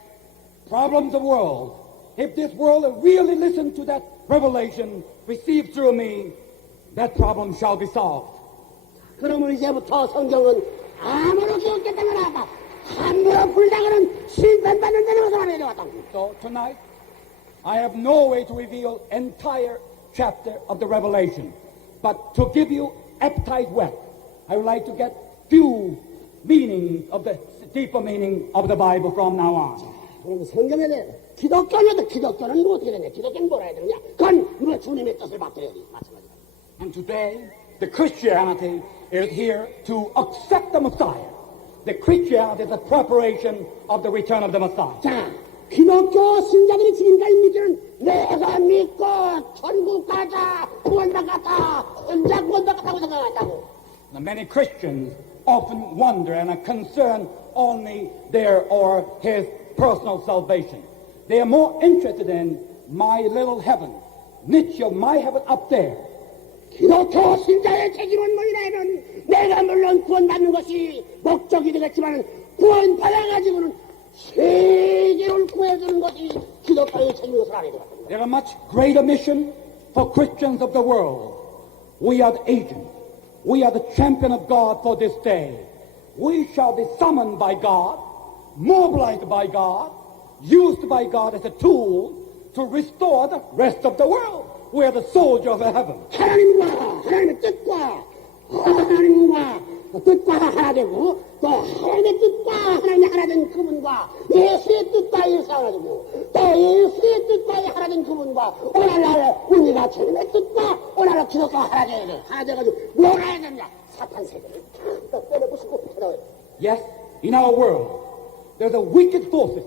problems of the world. If this world will really listen to that revelation received through me, that problem shall be solved. 그러면 이제부터 성경은 아무렇게 없겠다는 하다 함부로 불당하는 심판받는 데로서 내려왔다. So tonight, I have no way to reveal entire chapter of the Revelation, but to give you appetite whet, I would like to get few meaning of the deeper meaning of the Bible from now on. 그럼 성경에 대해 기독교는 뭐 어떻게 되냐? 기독교는 뭐라 해야 되느냐? 그건 뭐 주님의 뜻을 받들어야지. 마찬가지다. And today, the Christianity is here to accept the Messiah. The Christianity is a preparation of the return of the Messiah. 자, 기독교 신자들이 지금까지 믿기는 내가 믿고 천국 가자, 구원받았다, 혼자 구원받았다고 생각한다고. Now, many Christians often wonder and are concerned only their or his personal salvation. They are more interested in my little heaven, niche of my heaven up there. 기독교 신자의 책임은 뭐냐면 내가 물론 구원받는 것이 목적이 되겠지만 구원받아가지고는 세계를 구해주는 것이 기독교의 책임인 것을 알아야 되거든요. There are much greater mission for Christians of the world. We are the agent. We are the champion of God for this day. We shall be summoned by God, mobilized by God, used by God as a tool to restore the rest of the world. We are the soldier of heaven. 하나님의 뜻과 하나 되고 또 하나님의 뜻과 하나님이 하나 된 그분과 예수의 뜻과 예수 하나 되고 또 예수의 뜻과 하나 된 그분과 오늘날 우리가 주님의 뜻과 오늘날 기독교가 하나 돼야 돼. 하나 돼가지고 뭐라 해야 되냐? 사탄 세계를 다 때려부수고 찾아와야 돼. Yes, in our world, there's a wicked forces,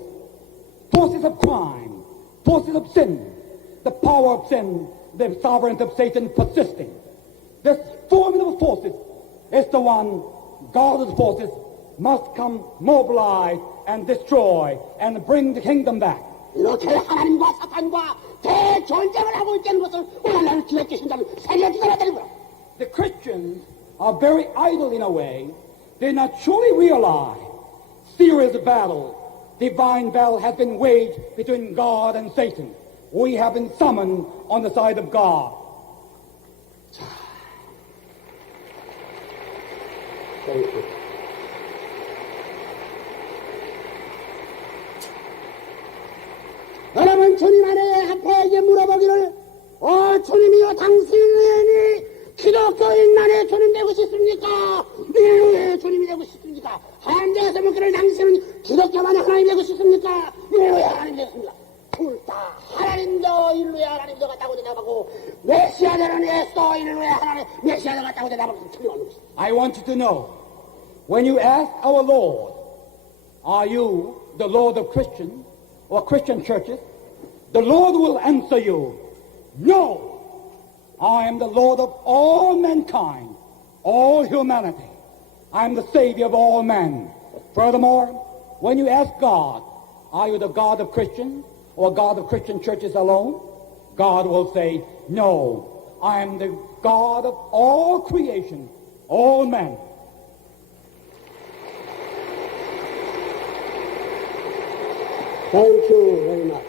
forces of crime, forces of sin, the power of sin, the sovereignty of Satan persisting. This formidable forces is the one God's forces must come mobilize and destroy and bring the kingdom back. 이렇게 하나님과 사탄과 대전쟁을 하고 있다는 것을 오늘날 기독교 신자는 세계에 기다렸다는 거야. The Christians are very idle in a way. They not truly realize serious battle, divine battle has been waged between God and Satan. We have been summoned on the side of God. 여러분 주님 앞에 이제 물어보기를 주님이여 당신이 기독교인만의 주님 되고 싶습니까? 인류의 주님이 되고 싶습니까? 하나님께서 묻기를 당신은 기독교만의 하나님 되고 싶습니까? 인류의 하나님 되겠습니까? 둘 다 하나님도 인류의 하나님도 같다고 대답하고 메시아들은 예수도 인류의 하나님 메시아도 같다고 대답하고 틀림없는 것입니다. I want you to know, when you ask our Lord, are you the Lord of Christians or Christian churches? The Lord will answer you, no, I am the Lord of all mankind, all humanity. I am the Savior of all men. Furthermore, when you ask God, are you the God of Christians or God of Christian churches alone? God will say, no, I am the God of all creation, all men. Thank you very much.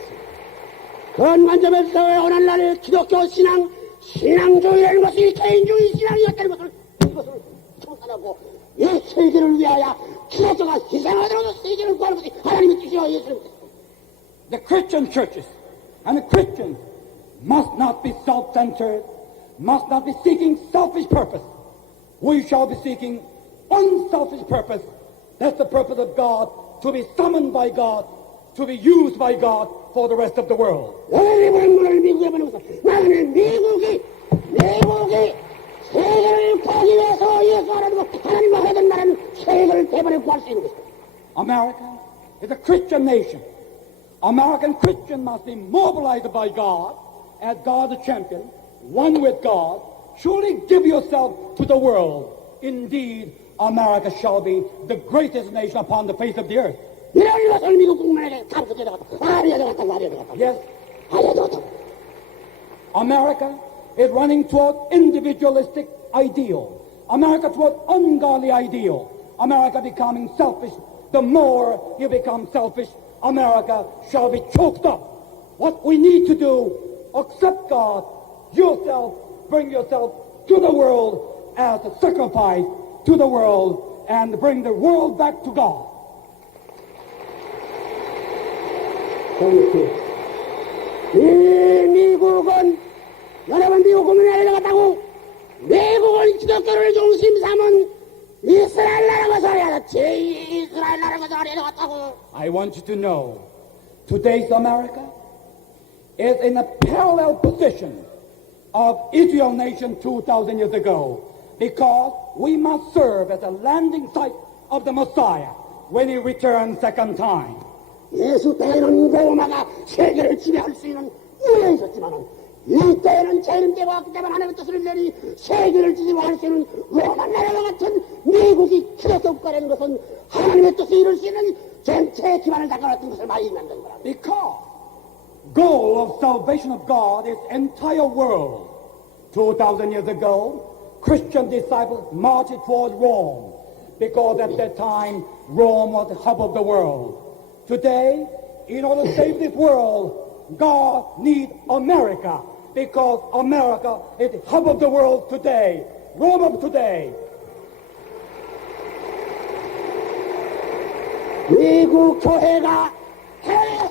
그런 관점에서 오늘날 기독교 신앙주의라는 것이 개인주의 신앙이었다는 것을 이것을 청산하고 이 세계를 위하여 기독교가 희생하더라도 세계를 구하는 것이 하나님의 뜻이요 예수님. The Christian churches and the Christians must not be self-centered, must not be seeking selfish purpose. We shall be seeking unselfish purpose. That's the purpose of God, to be summoned by God, to be used by God for the rest of the world. 여러분을 미국에 보내면서 나는 미국이 세계를 구하기 위해서 예수 하나님과 하나님과 하던 나라는 세계를 대번에 구할 수 있는 것입니다. America is a Christian nation. American Christians must be mobilized by God as God's champion, one with God. Surely give yourself to the world. Indeed, America shall be the greatest nation upon the face of the earth. 이런 것을 미국 국민에게 가르쳐줘야 되겠다. 알아야 되겠다. Yes, 알아야 되겠다. America is running toward individualistic ideal. America toward ungodly ideal. America becoming selfish. The more you become selfish, America shall be choked up. What we need to do, accept God, yourself, bring yourself to the world as a sacrifice to the world and bring the world back to God. 이 미국은 여러분 미국 국민에 내려갔다고 미국은 기독교를 중심 삼은 이스라엘 나라가 살아야 제2이스라엘 나라가 살아야겠다고. I want you to know, today's America is in a parallel position of Israel nation 2,000 years ago, because we must serve as a landing site of the Messiah when he returns second time. 예수 때에는 로마가 세계를 지배할 수 있는 우연이 있었지만은 이 때에는 재림 때가 왔기 때문에 하나님의 뜻을 내리 세계를 지배할 수 있는 로마 나라와 같은 미국이 기독교 국가라는 것은 하나님의 뜻을 이룰 수 있는 전체 기반을 닦아놨던 것을 많이 만든 거라. Because goal of salvation of God is entire world. 2,000 years ago, Christian disciples marched toward Rome, because at that time Rome was the hub of the world. Today, in order to save this world, God needs America, because America is the hub of the world today, Rome of today. 미국 교회가 해외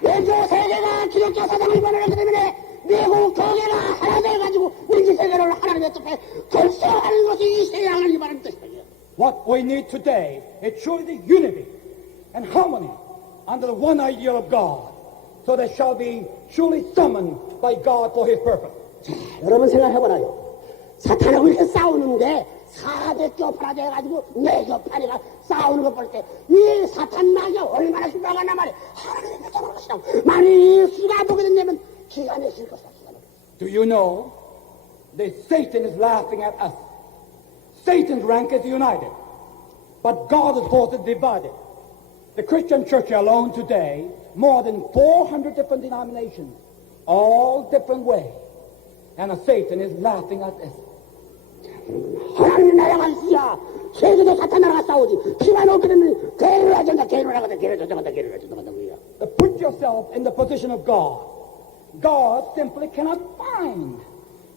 외교 세계가 기독교 사상을 번역하기 때문에 미국 교회가 하나 돼가지고 우리 세계를 하나님의 뜻에 결성하는 것이 이 세상을 이바라는 뜻이에요. What we need today is surely the unity and harmony under the one idea of God, so they shall be surely summoned by God for his purpose. 여러분 생각해보라요. 사탄하고 이렇게 싸우는데 사대교파라 돼가지고 내교파리가 싸우는 거 볼 때 이 사탄 마귀가 얼마나 힘들어가나 말이야. 하나님의 뜻대로 것이다. 만일 이 수가 보게 된다면 기가 막힐 것이다. Do you know that Satan is laughing at us? Satan's rank is united, but God's force is divided. The Christian church alone today, more than 400 different denominations, all different ways, and Satan is laughing at us. 하나님 나라가 있어야 세계도 사탄 나라가 싸우지. 기만 없게 되면 개를 하전다 개를 하간다 개를 저장한다 개를 저장한다 그래요. Put yourself in the position of God. God simply cannot find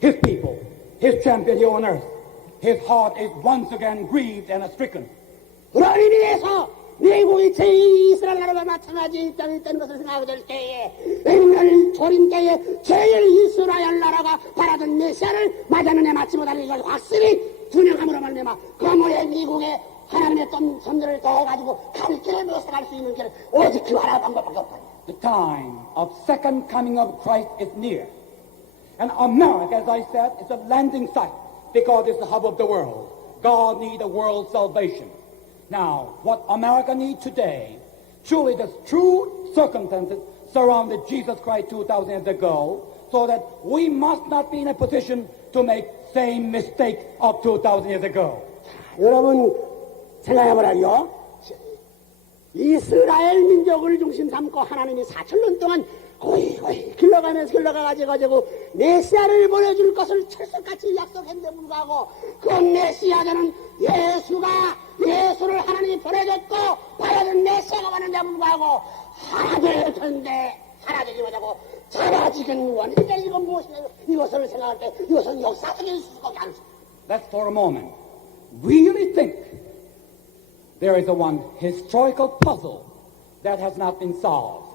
his people, his champion here on earth. His heart is once again grieved and stricken. 그런 의미에서 미국이 제2이스라엘 나라가 마찬가지 입장이 있다는 것을 생각하게 될 때에 오늘 조림 때에 제1이스라엘 나라가 바라던 메시아를 맞았느냐 맞지 못하는 이걸 확실히 분명함으로 말미암아 거모의 미국에 하나님의 선들을 더해가지고 갈 길을 묘사할 수 있는 길은 오직 그 하나 방법밖에 없다. The time of second coming of Christ is near. And America, as I said, is a landing site because it's the hub of the world. God needs a world salvation. Now, what America needs today, truly the true circumstances surrounded Jesus Christ 2,000 years ago, so that we must not be in a position to make same mistake of 2,000 years ago. 여러분 생각해보라요. 이스라엘 민족을 중심 삼고 하나님이 4,000년 동안 고이 길러가가지고 메시아를 보내줄 것을 철석같이 약속했는데 불구하고 그 메시아는 예수를 하나님이 보내줬고 바라던 메시아가 왔는데 불구하고 사라질 텐데 사라지지 못하고 사라지긴 원인데 이건 무엇이냐 이것을 생각할 때 이것은 역사적인 수수께끼 아닙니다. Let's for a moment really think there is a one historical puzzle that has not been solved.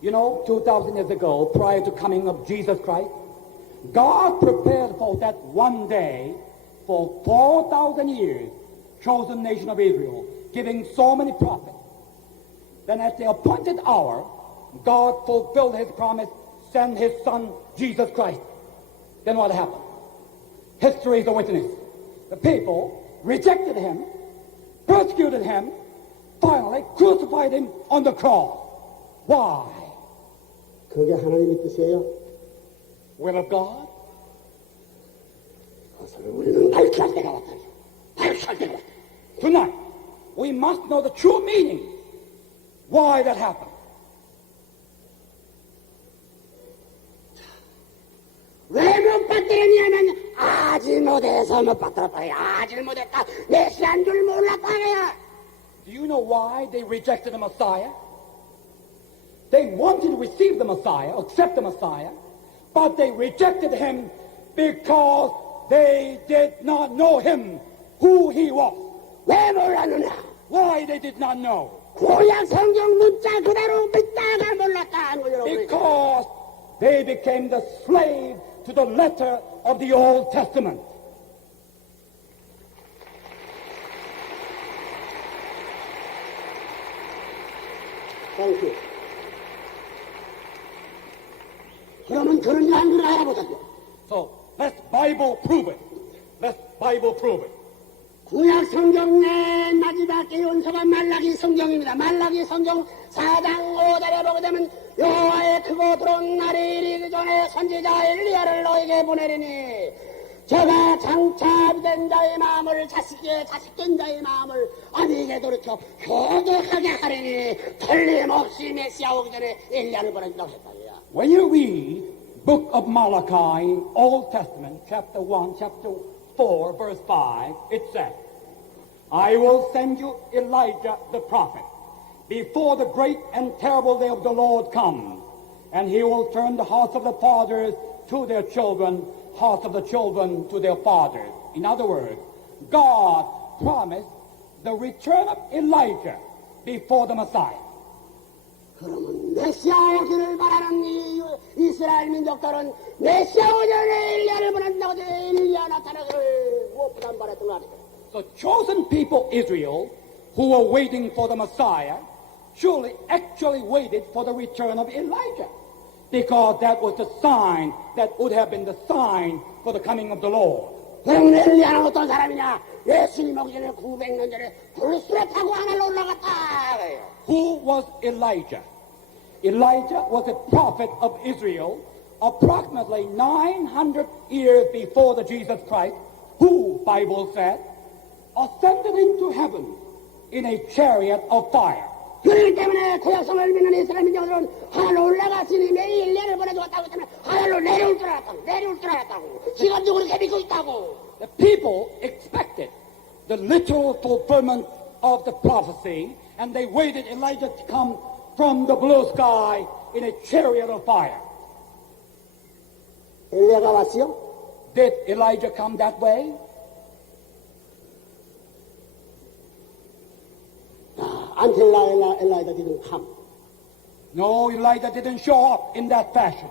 You know, 2,000 years ago, prior to coming of Jesus Christ, God prepared for that one day for 4,000 years, chosen nation of Israel, giving so many prophets. Then at the appointed hour, God fulfilled his promise, send his son, Jesus Christ. Then what happened? History is a witness. The people rejected him, persecuted him, finally crucified him on the cross. Why? 그게 하나님의 뜻이에요. Will of God? 그것을 우리는 밝혀야 할 때가 왔다. 밝혀야 할 때가 왔다. Tonight, we must know the true meaning. Why that happened. 왜 못 받들었냐면 아직 못해서 못 받들었다. 아직 못했다. 메시아인 줄 몰랐다. Do you know why they rejected the Messiah? They wanted to receive the Messiah, accept the Messiah, but they rejected him because they did not know him, who he was. 왜 몰랐느냐? Why they did not know? 구약 성경 문자 그대로 믿다가 몰랐다. Because they became the slave to the letter of the Old Testament. Thank you. 그러면 그런 일 안 그래 알아보자고요. So let's Bible prove it. Let's Bible prove it. 구약 성경 내 마지막 예언서가 말라기 성경입니다. 말라기 성경 4장 5절에 보게 되면 여호와의 크고 들어온 날이 이르기 전에 선지자 엘리야를 너에게 보내리니 저가 장차 된 자의 마음을 자식된 자의 마음을 아비에게 돌이켜 효도하게 하리니 틀림없이 메시아 오기 전에 엘리야를 보낸다고 했다. When you read book of Malachi, Old Testament, chapter 1, chapter 4, verse 5, it says, I will send you Elijah the prophet before the great and terrible day of the Lord comes, and he will turn the hearts of the fathers to their children, hearts of the children to their fathers. In other words, God promised the return of Elijah before the Messiah. 그러면 메시아 오기를 바라는 이 이스라엘 민족들은 메시아 오기 전에 엘리야를 보낸다고 해서 엘리야 나타나기를 무엇보다 안 바랐던 거 아닙니까? The chosen people Israel, who were waiting for the Messiah, surely actually waited for the return of Elijah, because that was the sign that would have been the sign for the coming of the Lord. 그럼 엘리야는 어떤 사람이냐? 예수님 오기 전에 900년 전에 불수레 타고 하늘로 올라갔다. Who was Elijah? Elijah was a prophet of Israel approximately 900 years before the Jesus Christ, who, Bible said, ascended into heaven in a chariot of fire. 그렇기 때문에 구약성을 믿는 이스라엘 민족들은 하늘로 올라갔으니 매일 엘리야를 보내주었다고 때문에 하늘로 내려올 줄 알았다고. 지금도 그렇게 믿고 있다고. The people expected the literal fulfillment of the prophecy, and they waited Elijah to come from the blue sky in a chariot of fire. 엘리야가 왔어요? Did Elijah come that way? Until Elijah didn't come. No, Elijah didn't show up in that fashion.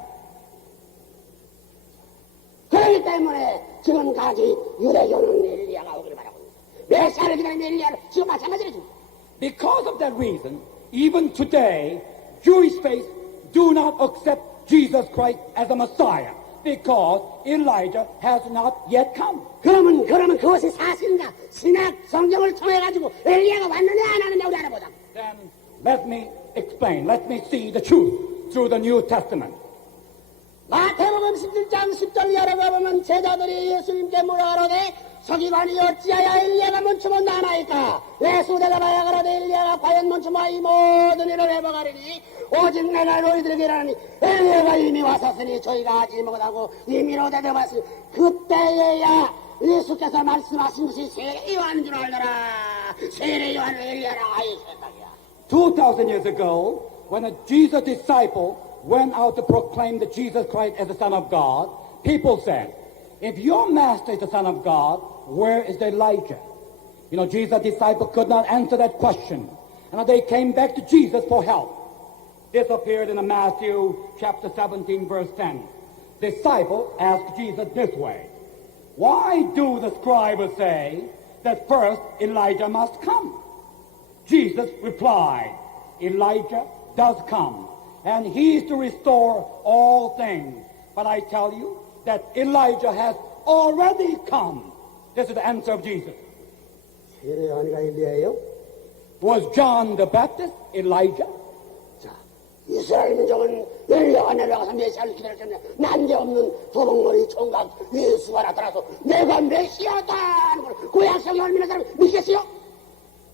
그렇기 때문에 지금까지 유대교는 엘리야가 오기를 바라고 있습니다. 메시아를 기다리는 엘리야를 지금 마찬가지로 줍니다. Because of that reason, even today, Jewish faith do not accept Jesus Christ as a Messiah, because Elijah has not yet come. 그러면 그것이 사실인가? 신약 성경을 통해 가지고 엘리야가 왔느냐 안 왔느냐 우리 알아보자. Then let me explain. Let me see the truth through the New Testament. 마태복음 17장 10절 열어가 보면 제자들이 예수님께 물어가로되 서기관이 어찌하여 엘리야가 멈추면 나나이까? 예수 대답하여 가로되 엘리야가 과연 멈추면 이 모든 일을 회복하리니 오직 내가 너희들에게 이르노니 엘리야가 이미 왔었으니 저희가 아직 못하고 임의로 대답하시니 그때에야 예수께서 말씀하신 것이 세례 요한인 줄 알더라. 세례 요한을 엘리야라고 하였다. 2,000 years ago, when a Jesus disciple went out to proclaim that Jesus Christ is the Son of God, people said, if your master is the Son of God, where is Elijah? You know, Jesus' disciple could not answer that question. And they came back to Jesus for help. This appeared in Matthew chapter 17, verse 10. Disciple asked Jesus this way, why do the scribes say that first Elijah must come? Jesus replied, Elijah does come, and he is to restore all things. But I tell you that Elijah has already come. This is the answer of Jesus. 세례 요한이가 엘리야예요? Was John the Baptist Elijah? 자, 이스라엘 민족은 엘리야가 내려가서 메시아를 기다렸잖아요. 난데없는 도둑머리 총각 예수가 나타나서 내가 메시아다 하는 걸 그 약속이 얼마나 사람이 믿겠어요?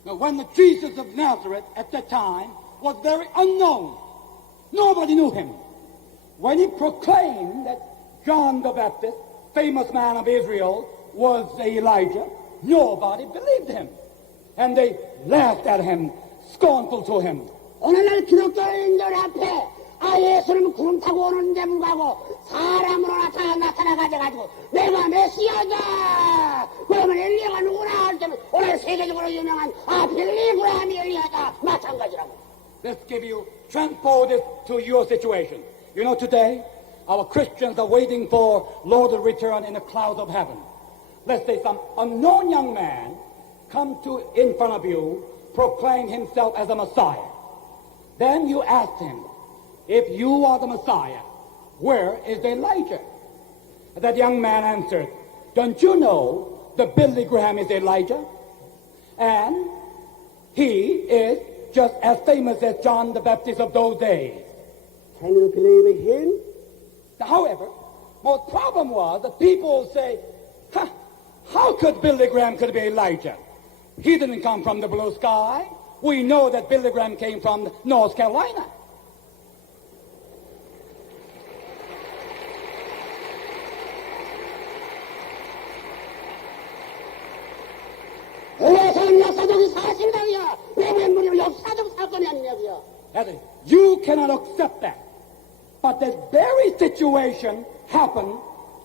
Now, when the Jesus of Nazareth at that time was very unknown, nobody knew him. When he proclaimed that John the Baptist, famous man of Israel, was Elijah, nobody believed him. And they laughed at him, scornful to him. 오늘날 기독교인들 앞에 예수는 구름 타고 오는데 불구하고 사람으로 나타나가지고 내가 메시아다! 그러면 엘리야가 누구나 할 때는 오늘 세계적으로 유명한 빌리 그라함이 엘리야다! 마찬가지라고. Let's give you, transpose this to your situation. You know, today, our Christians are waiting for Lord to return in the clouds of heaven. Let's say some unknown young man come to in front of you, proclaim himself as a Messiah. Then you ask him, if you are the Messiah, where is Elijah? That young man answered, don't you know that Billy Graham is Elijah? And he is just as famous as John the Baptist of those days. Can you believe him? However, most problem was the people say, how could Billy Graham could be Elijah? He didn't come from the blue sky. We know that Billy Graham came from North Carolina. 역사적인 사실이야. 왜 뭐냐면 역사적 사건이 아니냐고요. You cannot accept that. But that very situation happened,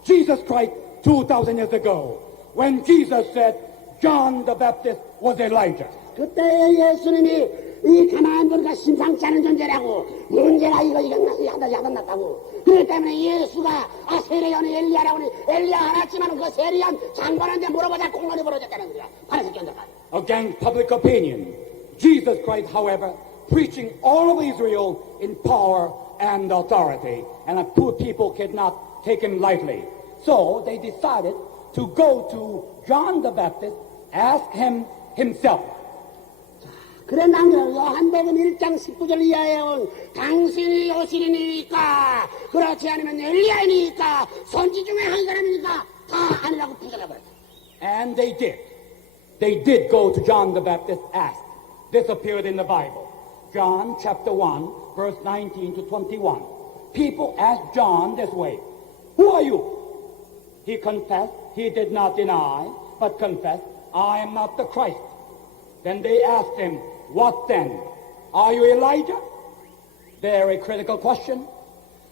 Jesus Christ, 2,000 years ago, when Jesus said John the Baptist was Elijah. 그때 예수님이 이 가만 보니까 심상치 않은 존재라고 문제가 이거 야단났다고. 그렇기 때문에 예수가 세례요한이 엘리야라고 하니 엘리야 알았지만 그 세례요한 장관한테 물어보자 공론이 벌어졌다는 거야. 바리새교 녀석. Against public opinion, Jesus Christ, however, preaching all of Israel in power and authority, and the poor people could not take him lightly. So they decided to go to John the Baptist, ask him himself. 그래 남자 요한복음 1장 19절 이하에 온 당신이 요신이니까 그렇지 않으면 엘리야이니까 선지 중에 한 사람이니까 다 아니라고 부정해버렸다. And they did. They did go to John the Baptist, ask. This appeared in the Bible. John chapter 1, verse 19 to 21. People asked John this way, who are you? He confessed, he did not deny, but confessed, I am not the Christ. Then they asked him, what then? Are you Elijah? Very critical question.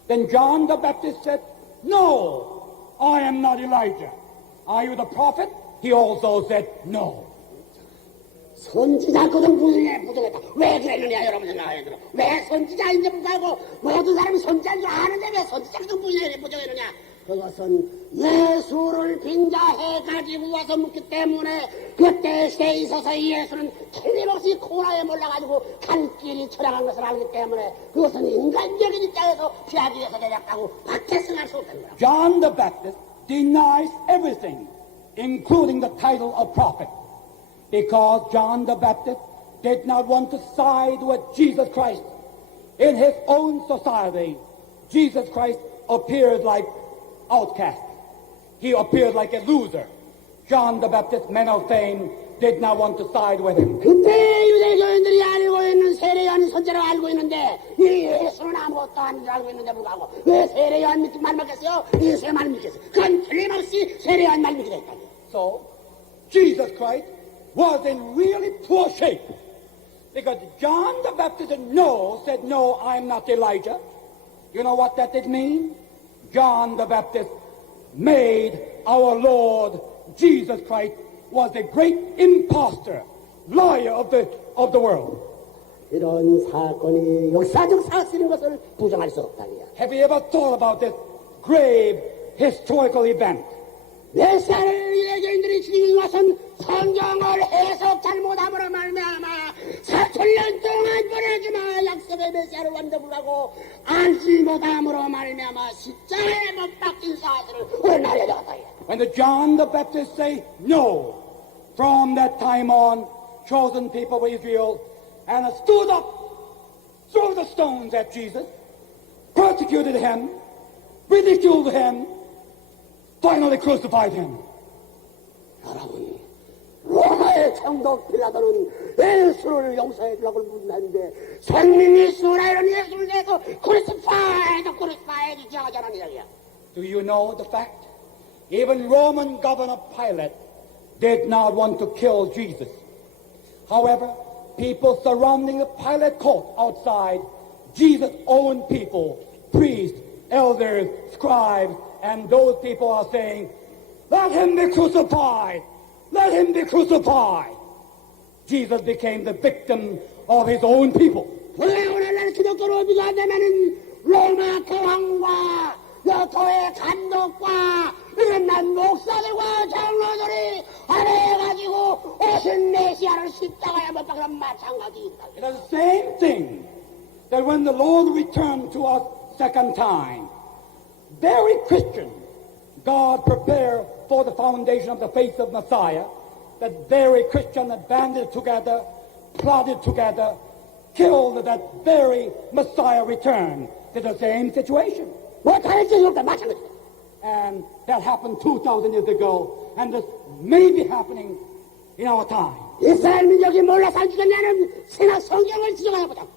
Then John the Baptist said, no, I am not Elijah. Are you the prophet? He also said, no. 선지자 그좀 부정했다. 왜 그랬느냐 여러분 생각하게 들어. 왜 선지자인지 불구하고 모든 사람이 선지자인 줄 아는데 왜 선지자 그좀 부정했느냐. 그것은 예수를 빙자해가지고 와서 묻기 때문에 그때 시대에 있어서 예수는 틀림없이 코너에 몰라가지고 갈 길이 처량한 것을 알기 때문에 그것은 인간적인 입장에서 피하기 위해서 제작하고 밖에 승할 수 없다는 거야. John the Baptist denies everything, including the title of prophet, because John the Baptist did not want to side with Jesus Christ. In his own society, Jesus Christ appeared like outcast. He appeared like a loser. John the Baptist, man of fame, did not want to side with him. 그때 유대교인들이 알고 있는 세례요한이 선지자로 알고 있는데 이 예수는 아무것도 아닌 줄 알고 있는데 불구하고 왜 세례요한 말 믿겠어요? 예수의 말 믿겠어요? 그건 틀림없이 세례요한 말 믿게 됐다고. So, Jesus Christ was in really poor shape. Because John the Baptist said, no, I'm not Elijah. You know what that did mean? John the Baptist made our Lord Jesus Christ was the great impostor, liar of the world. 이런 사건이 역사적 사실인 것을 부정할 수 없다니야. Have you ever thought about this grave historical event? 메시아를 유대인들이 죽이는 것은 성경을 해석 잘못함으로 말미암아 4,000년 동안 보내주마 약속의 메시아를 완전하고 알지 못함으로 말미암아 십자가에 못 박힌 사실을 오늘 알려줬다. When the John the Baptist say no, from that time on, chosen people of Israel and stood up, threw the stones at Jesus, persecuted him, ridiculed him, finally crucified him. 여러분, 로마의 총독 빌라도는 예수를 용서해 주라고 묻는데 생명 예수라 이런 예수를 내서 크루시파이드 지하지 않았느냐. Do you know the fact? Even Roman Governor Pilate did not want to kill Jesus. However, people surrounding the Pilate court outside, Jesus' own people, priests, elders, scribes, and those people are saying, let him be crucified! Let him be crucified! Jesus became the victim of his own people. 오늘날 기독교로 비교하자면은 로마 교황과 교회 감독과 이런 난 목사들과 장로들이 하나해가지고 오신 메시아를 십자가에 못 박으면 마찬가지입니다. It is the same thing that when the Lord returned to us second time, very Christian, God prepared for the foundation of the faith of Messiah, that very Christian that banded together, plotted together, killed that very Messiah return. It's the same situation. And that happened 2,000 years ago, and this may be happening in our time. 이스라엘 민족이 몰라 살 죽였냐는 신학 성경을 지정해보자.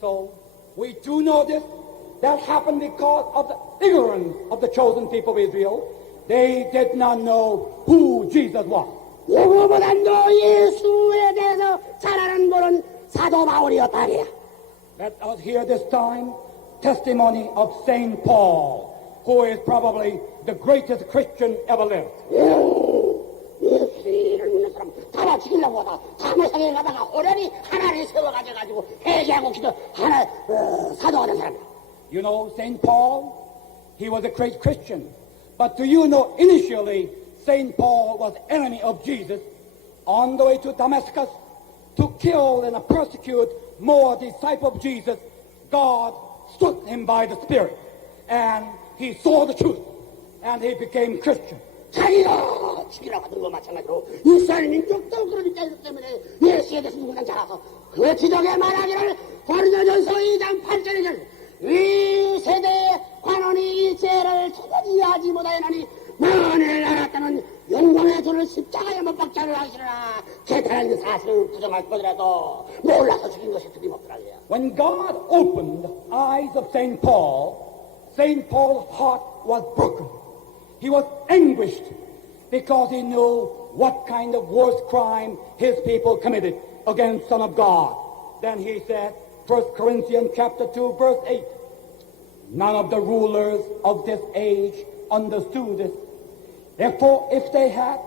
So we do know this. That happened because of the ignorance of the chosen people of Israel. They did not know who Jesus was. 누구보다도 예수에 대해서 잘 아는 분은 사도 바울이었다. Let us hear this time testimony of Saint Paul, who is probably the greatest Christian ever lived. 예수를 믿는 사람 다 죽이려고 하다 사무상에 가다가 호련히 하나를 세워가지고 회개하고 기도 하나 사도가 된 사람이야. You know, St. Paul, he was a great Christian. But do you know, initially, St. Paul was enemy of Jesus on the way to Damascus to kill and persecute more disciples of Jesus. God struck him by the Spirit, and he saw the truth, and he became Christian. 자기가 죽이라고 하던 거 마찬가지로 이스라엘 민족도 그러니까 이것 때문에 예수에 대해서 누구나 잘 알아서 그 기적의 말하기를 고린도전서 2장 8절에 이 세대의 관원이 이 죄를 도저히 하지 못하였나니 만일 알았다는 영광의 주를 십자가에 못 박자를 하시라. 개탄한 사실을 부정할 거더라도 몰라서 죽인 것이 틀림없더라고요. When God opened the eyes of St. Paul's heart was broken. He was anguished because he knew what kind of worst crime his people committed against Son of God. Then he said, 1 Corinthians chapter 2, verse 8, none of the rulers of this age understood this. Therefore, if they had,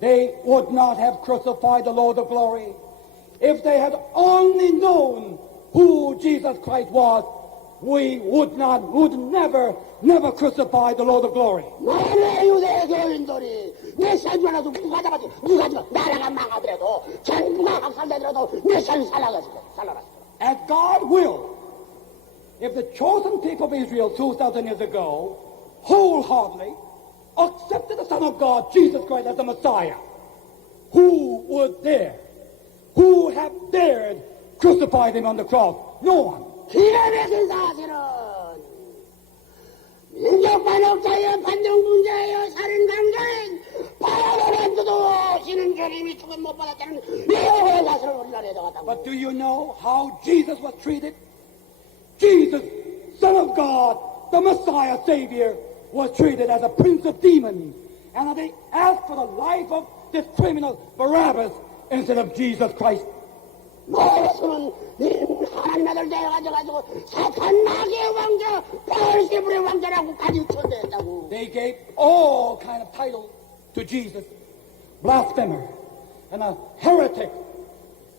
they would not have crucified the Lord of glory. If they had only known who Jesus Christ was, we would never crucify the Lord of glory. 만일 유대 교인들이 메시아인 줄 알아도 누가 잡아도 나라가 망하더라도 정부가 학살되더라도 메시아를 살아갔어. As God will, if the chosen people of Israel 2,000 years ago wholeheartedly accepted the Son of God, Jesus Christ, as the Messiah, who would have dared crucify him on the cross? No one. 기가 막힌 사실은 민족과 역사의 판정 문제예요. 살인 강자인 바라보란도 신은 주님이 죽음 못 받았다는 미혹의 사실을 우리나라에 적었다고. But do you know how Jesus was treated? Jesus, Son of God, the Messiah, Savior, was treated as a prince of demons. And they asked for the life of this criminal Barabbas instead of Jesus Christ. 모두는 하나님 아들 되어가지고 사탄 마귀의 왕자 별세불의 왕자라고 가르쳐냈다고. They gave all kind of titles to Jesus. Blasphemer, and a heretic,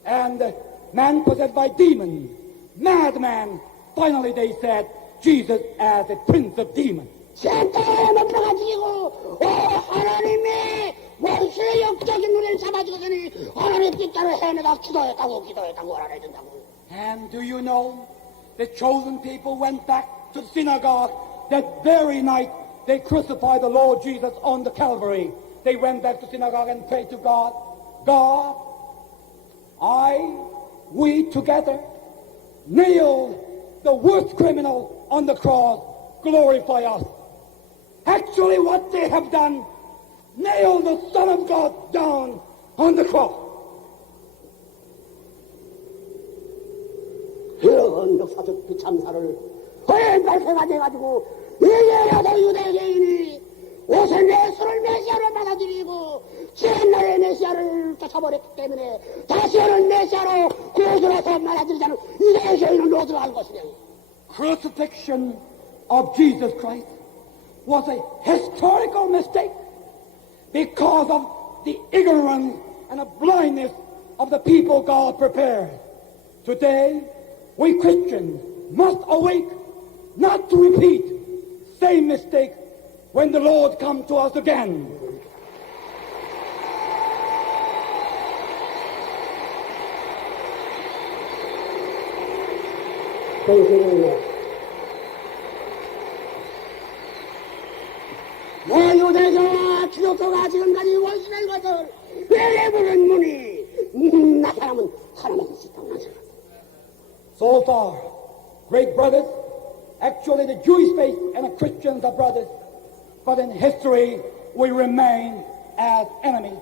and a man possessed by demons, madman. Finally they said Jesus as a prince of demons. 세태에 못 박아지고 하나님의 원수의 역적인 눈을 잡아주더니 하나님 뜻대로 해내다 기도했다고 알아야 된다고. And do you know, the chosen people went back to the synagogue that very night they crucified the Lord Jesus on the Calvary. They went back to synagogue and prayed to God, God, we together nailed the worst criminal on the cross, glorify us. Actually what they have done, nailed the Son of God down on the cross. 이런 역사적 비참사를 발표가 돼가지고 이제라도 유대인이 옷에 예수를 메시아로 받아들이고 옛날의 메시아를 쫓아버렸기 때문에 다시 오는 메시아로 구주로서 받아들이자는 유대인은 로드를 한 것이냐. Crucifixion of Jesus Christ was a historical mistake because of the ignorance and the blindness of the people God prepared. Today, we Christians must awake not to repeat same mistake when the Lord comes to us again. 내 유대교와 기독교가 지금까지 원수된 것을 왜 부른 문이 나사람은 하나님의 뜻이라고 나타났다. So far, great brothers, actually the Jewish faith and the Christians are brothers, but in history we remain as enemies.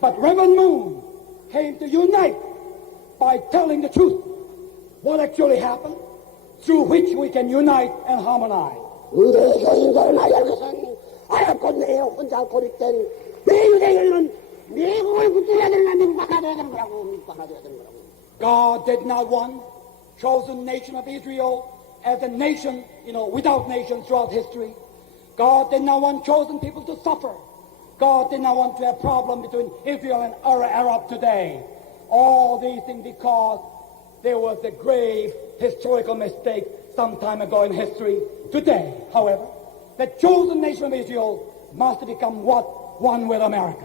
But Reverend Moon came to unite by telling the truth. What actually happened, through which we can unite and harmonize. 유대교인들 말할 것은 알았고 내 혼자 고립된 내 유대교인은 미국을 붙여야 되나 미국 하나 돼야 되는 거라고 미국 하나 돼야 되는 거라고. God did not want chosen nation of Israel as a nation, without nations throughout history. God did not want chosen people to suffer. God did not want to have problem between Israel and Arab today. All these things because there was a grave historical mistake some time ago in history. Today, however, the chosen nation of Israel must become what? One with America.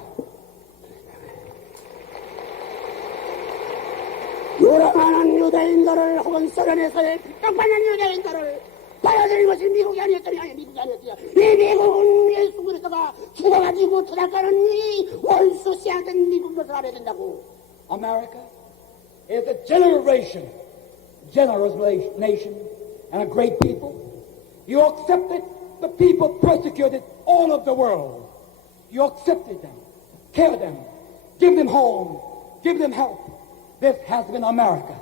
유럽하는 유대인들을 혹은 소련에서의 핍박받는 유대인들을 받아들인 것이 미국이 아니었더냐. 미국이 아니었더냐. 이 미국은 예수 그리스도가 죽어가지고 투닥하는 이 원수 씨앗된 미국 것을 알아야 된다고. America is a generous nation and a great people. You accepted the people persecuted all of the world. You accepted them, care them, give them home, give them help. This has been America,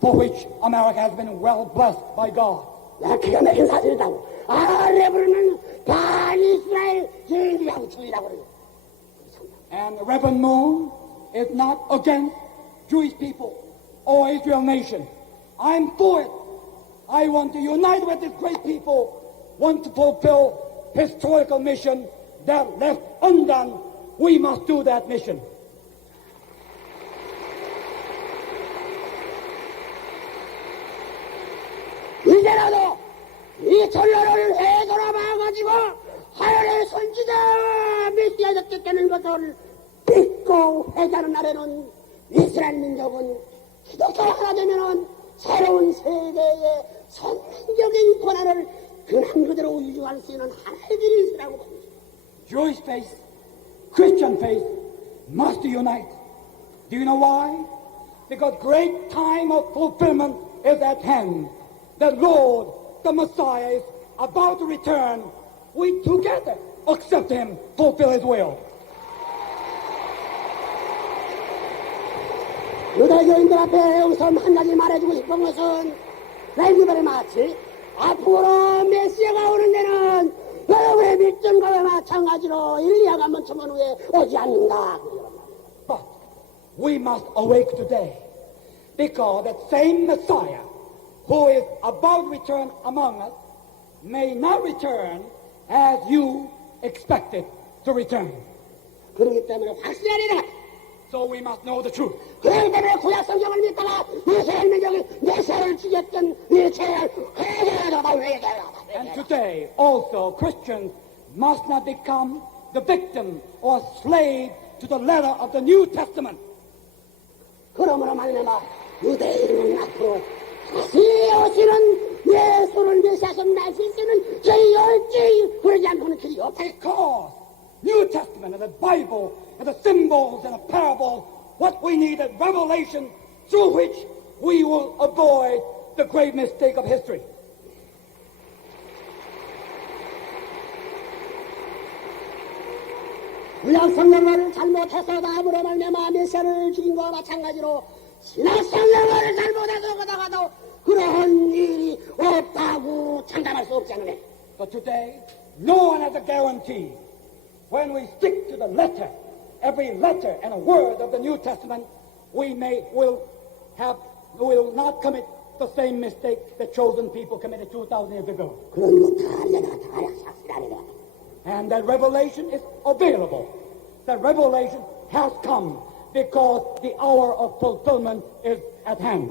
for which America has been well blessed by God. 야, 기가 막힌 사실이라고. 레브론은 반이스라엘 주의라고 주의라고 그래요. And Reverend Moon is not against Jewish people or Israel nation. I'm for it. I want to unite with these great people, want to fulfill historical mission that left undone. We must do that mission. 이제라도 이 전라를 되돌아봐가지고 하나님의 선지자 메시아 됐겠다는 것을 믿고 회개하는 날에는 이스라엘 민족은 기독교 하나 되면은 새로운 세계의 선민적인 권한을 그냥 그대로 유지할 수 있는 하나의 길이 있으라고 봅니다. Jewish faith, Christian faith must unite. Do you know why? Because great time of fulfillment is at hand. The Lord, the Messiah, is about to return. We together accept Him, fulfill His will. 유대교인들 앞에 우선 한 가지 말해주고 싶은 것은 이번에 마치 앞으로 메시아가 오는 데는 여러분의 믿음과 마찬가지로 일리야가 먼저 온 후에 오지 않는다. But we must awake today because that same Messiah who is about to return among us may not return as you expected to return. 그렇기 때문에 확실하리라. So we must know the truth. 그렇기 때문에 구약 성경을 믿다가 이스라엘 민족이 메시아를 죽였던 이 죄를 회개하라. And today also Christians must not become the victim or slave to the letter of the New Testament. 그러므로 말미암아 유대인은 앞으로 다시 오시는 예수를 메시아서 나실 수 있는 저희일지 그러지 않고는 길이 없다. Because New Testament and the Bible and the symbols and the parables, what we need is revelation through which we will avoid the grave mistake of history. 구약 성경을 잘못해서 나무로 말미암아 메시아를 죽인 것과 마찬가지로 신약 성경을 잘못해서 그다가도 그러한 일이 없다고 장담할 수 없지 않으네. But today, no one has a guarantee. When we stick to the letter, every letter and a word of the New Testament, we will not commit the same mistake the chosen people committed 2,000 years ago. 그런 거 다 알려놔, 다 알려놨으라니까. And that revelation is available. That revelation has come because the hour of fulfillment is at hand.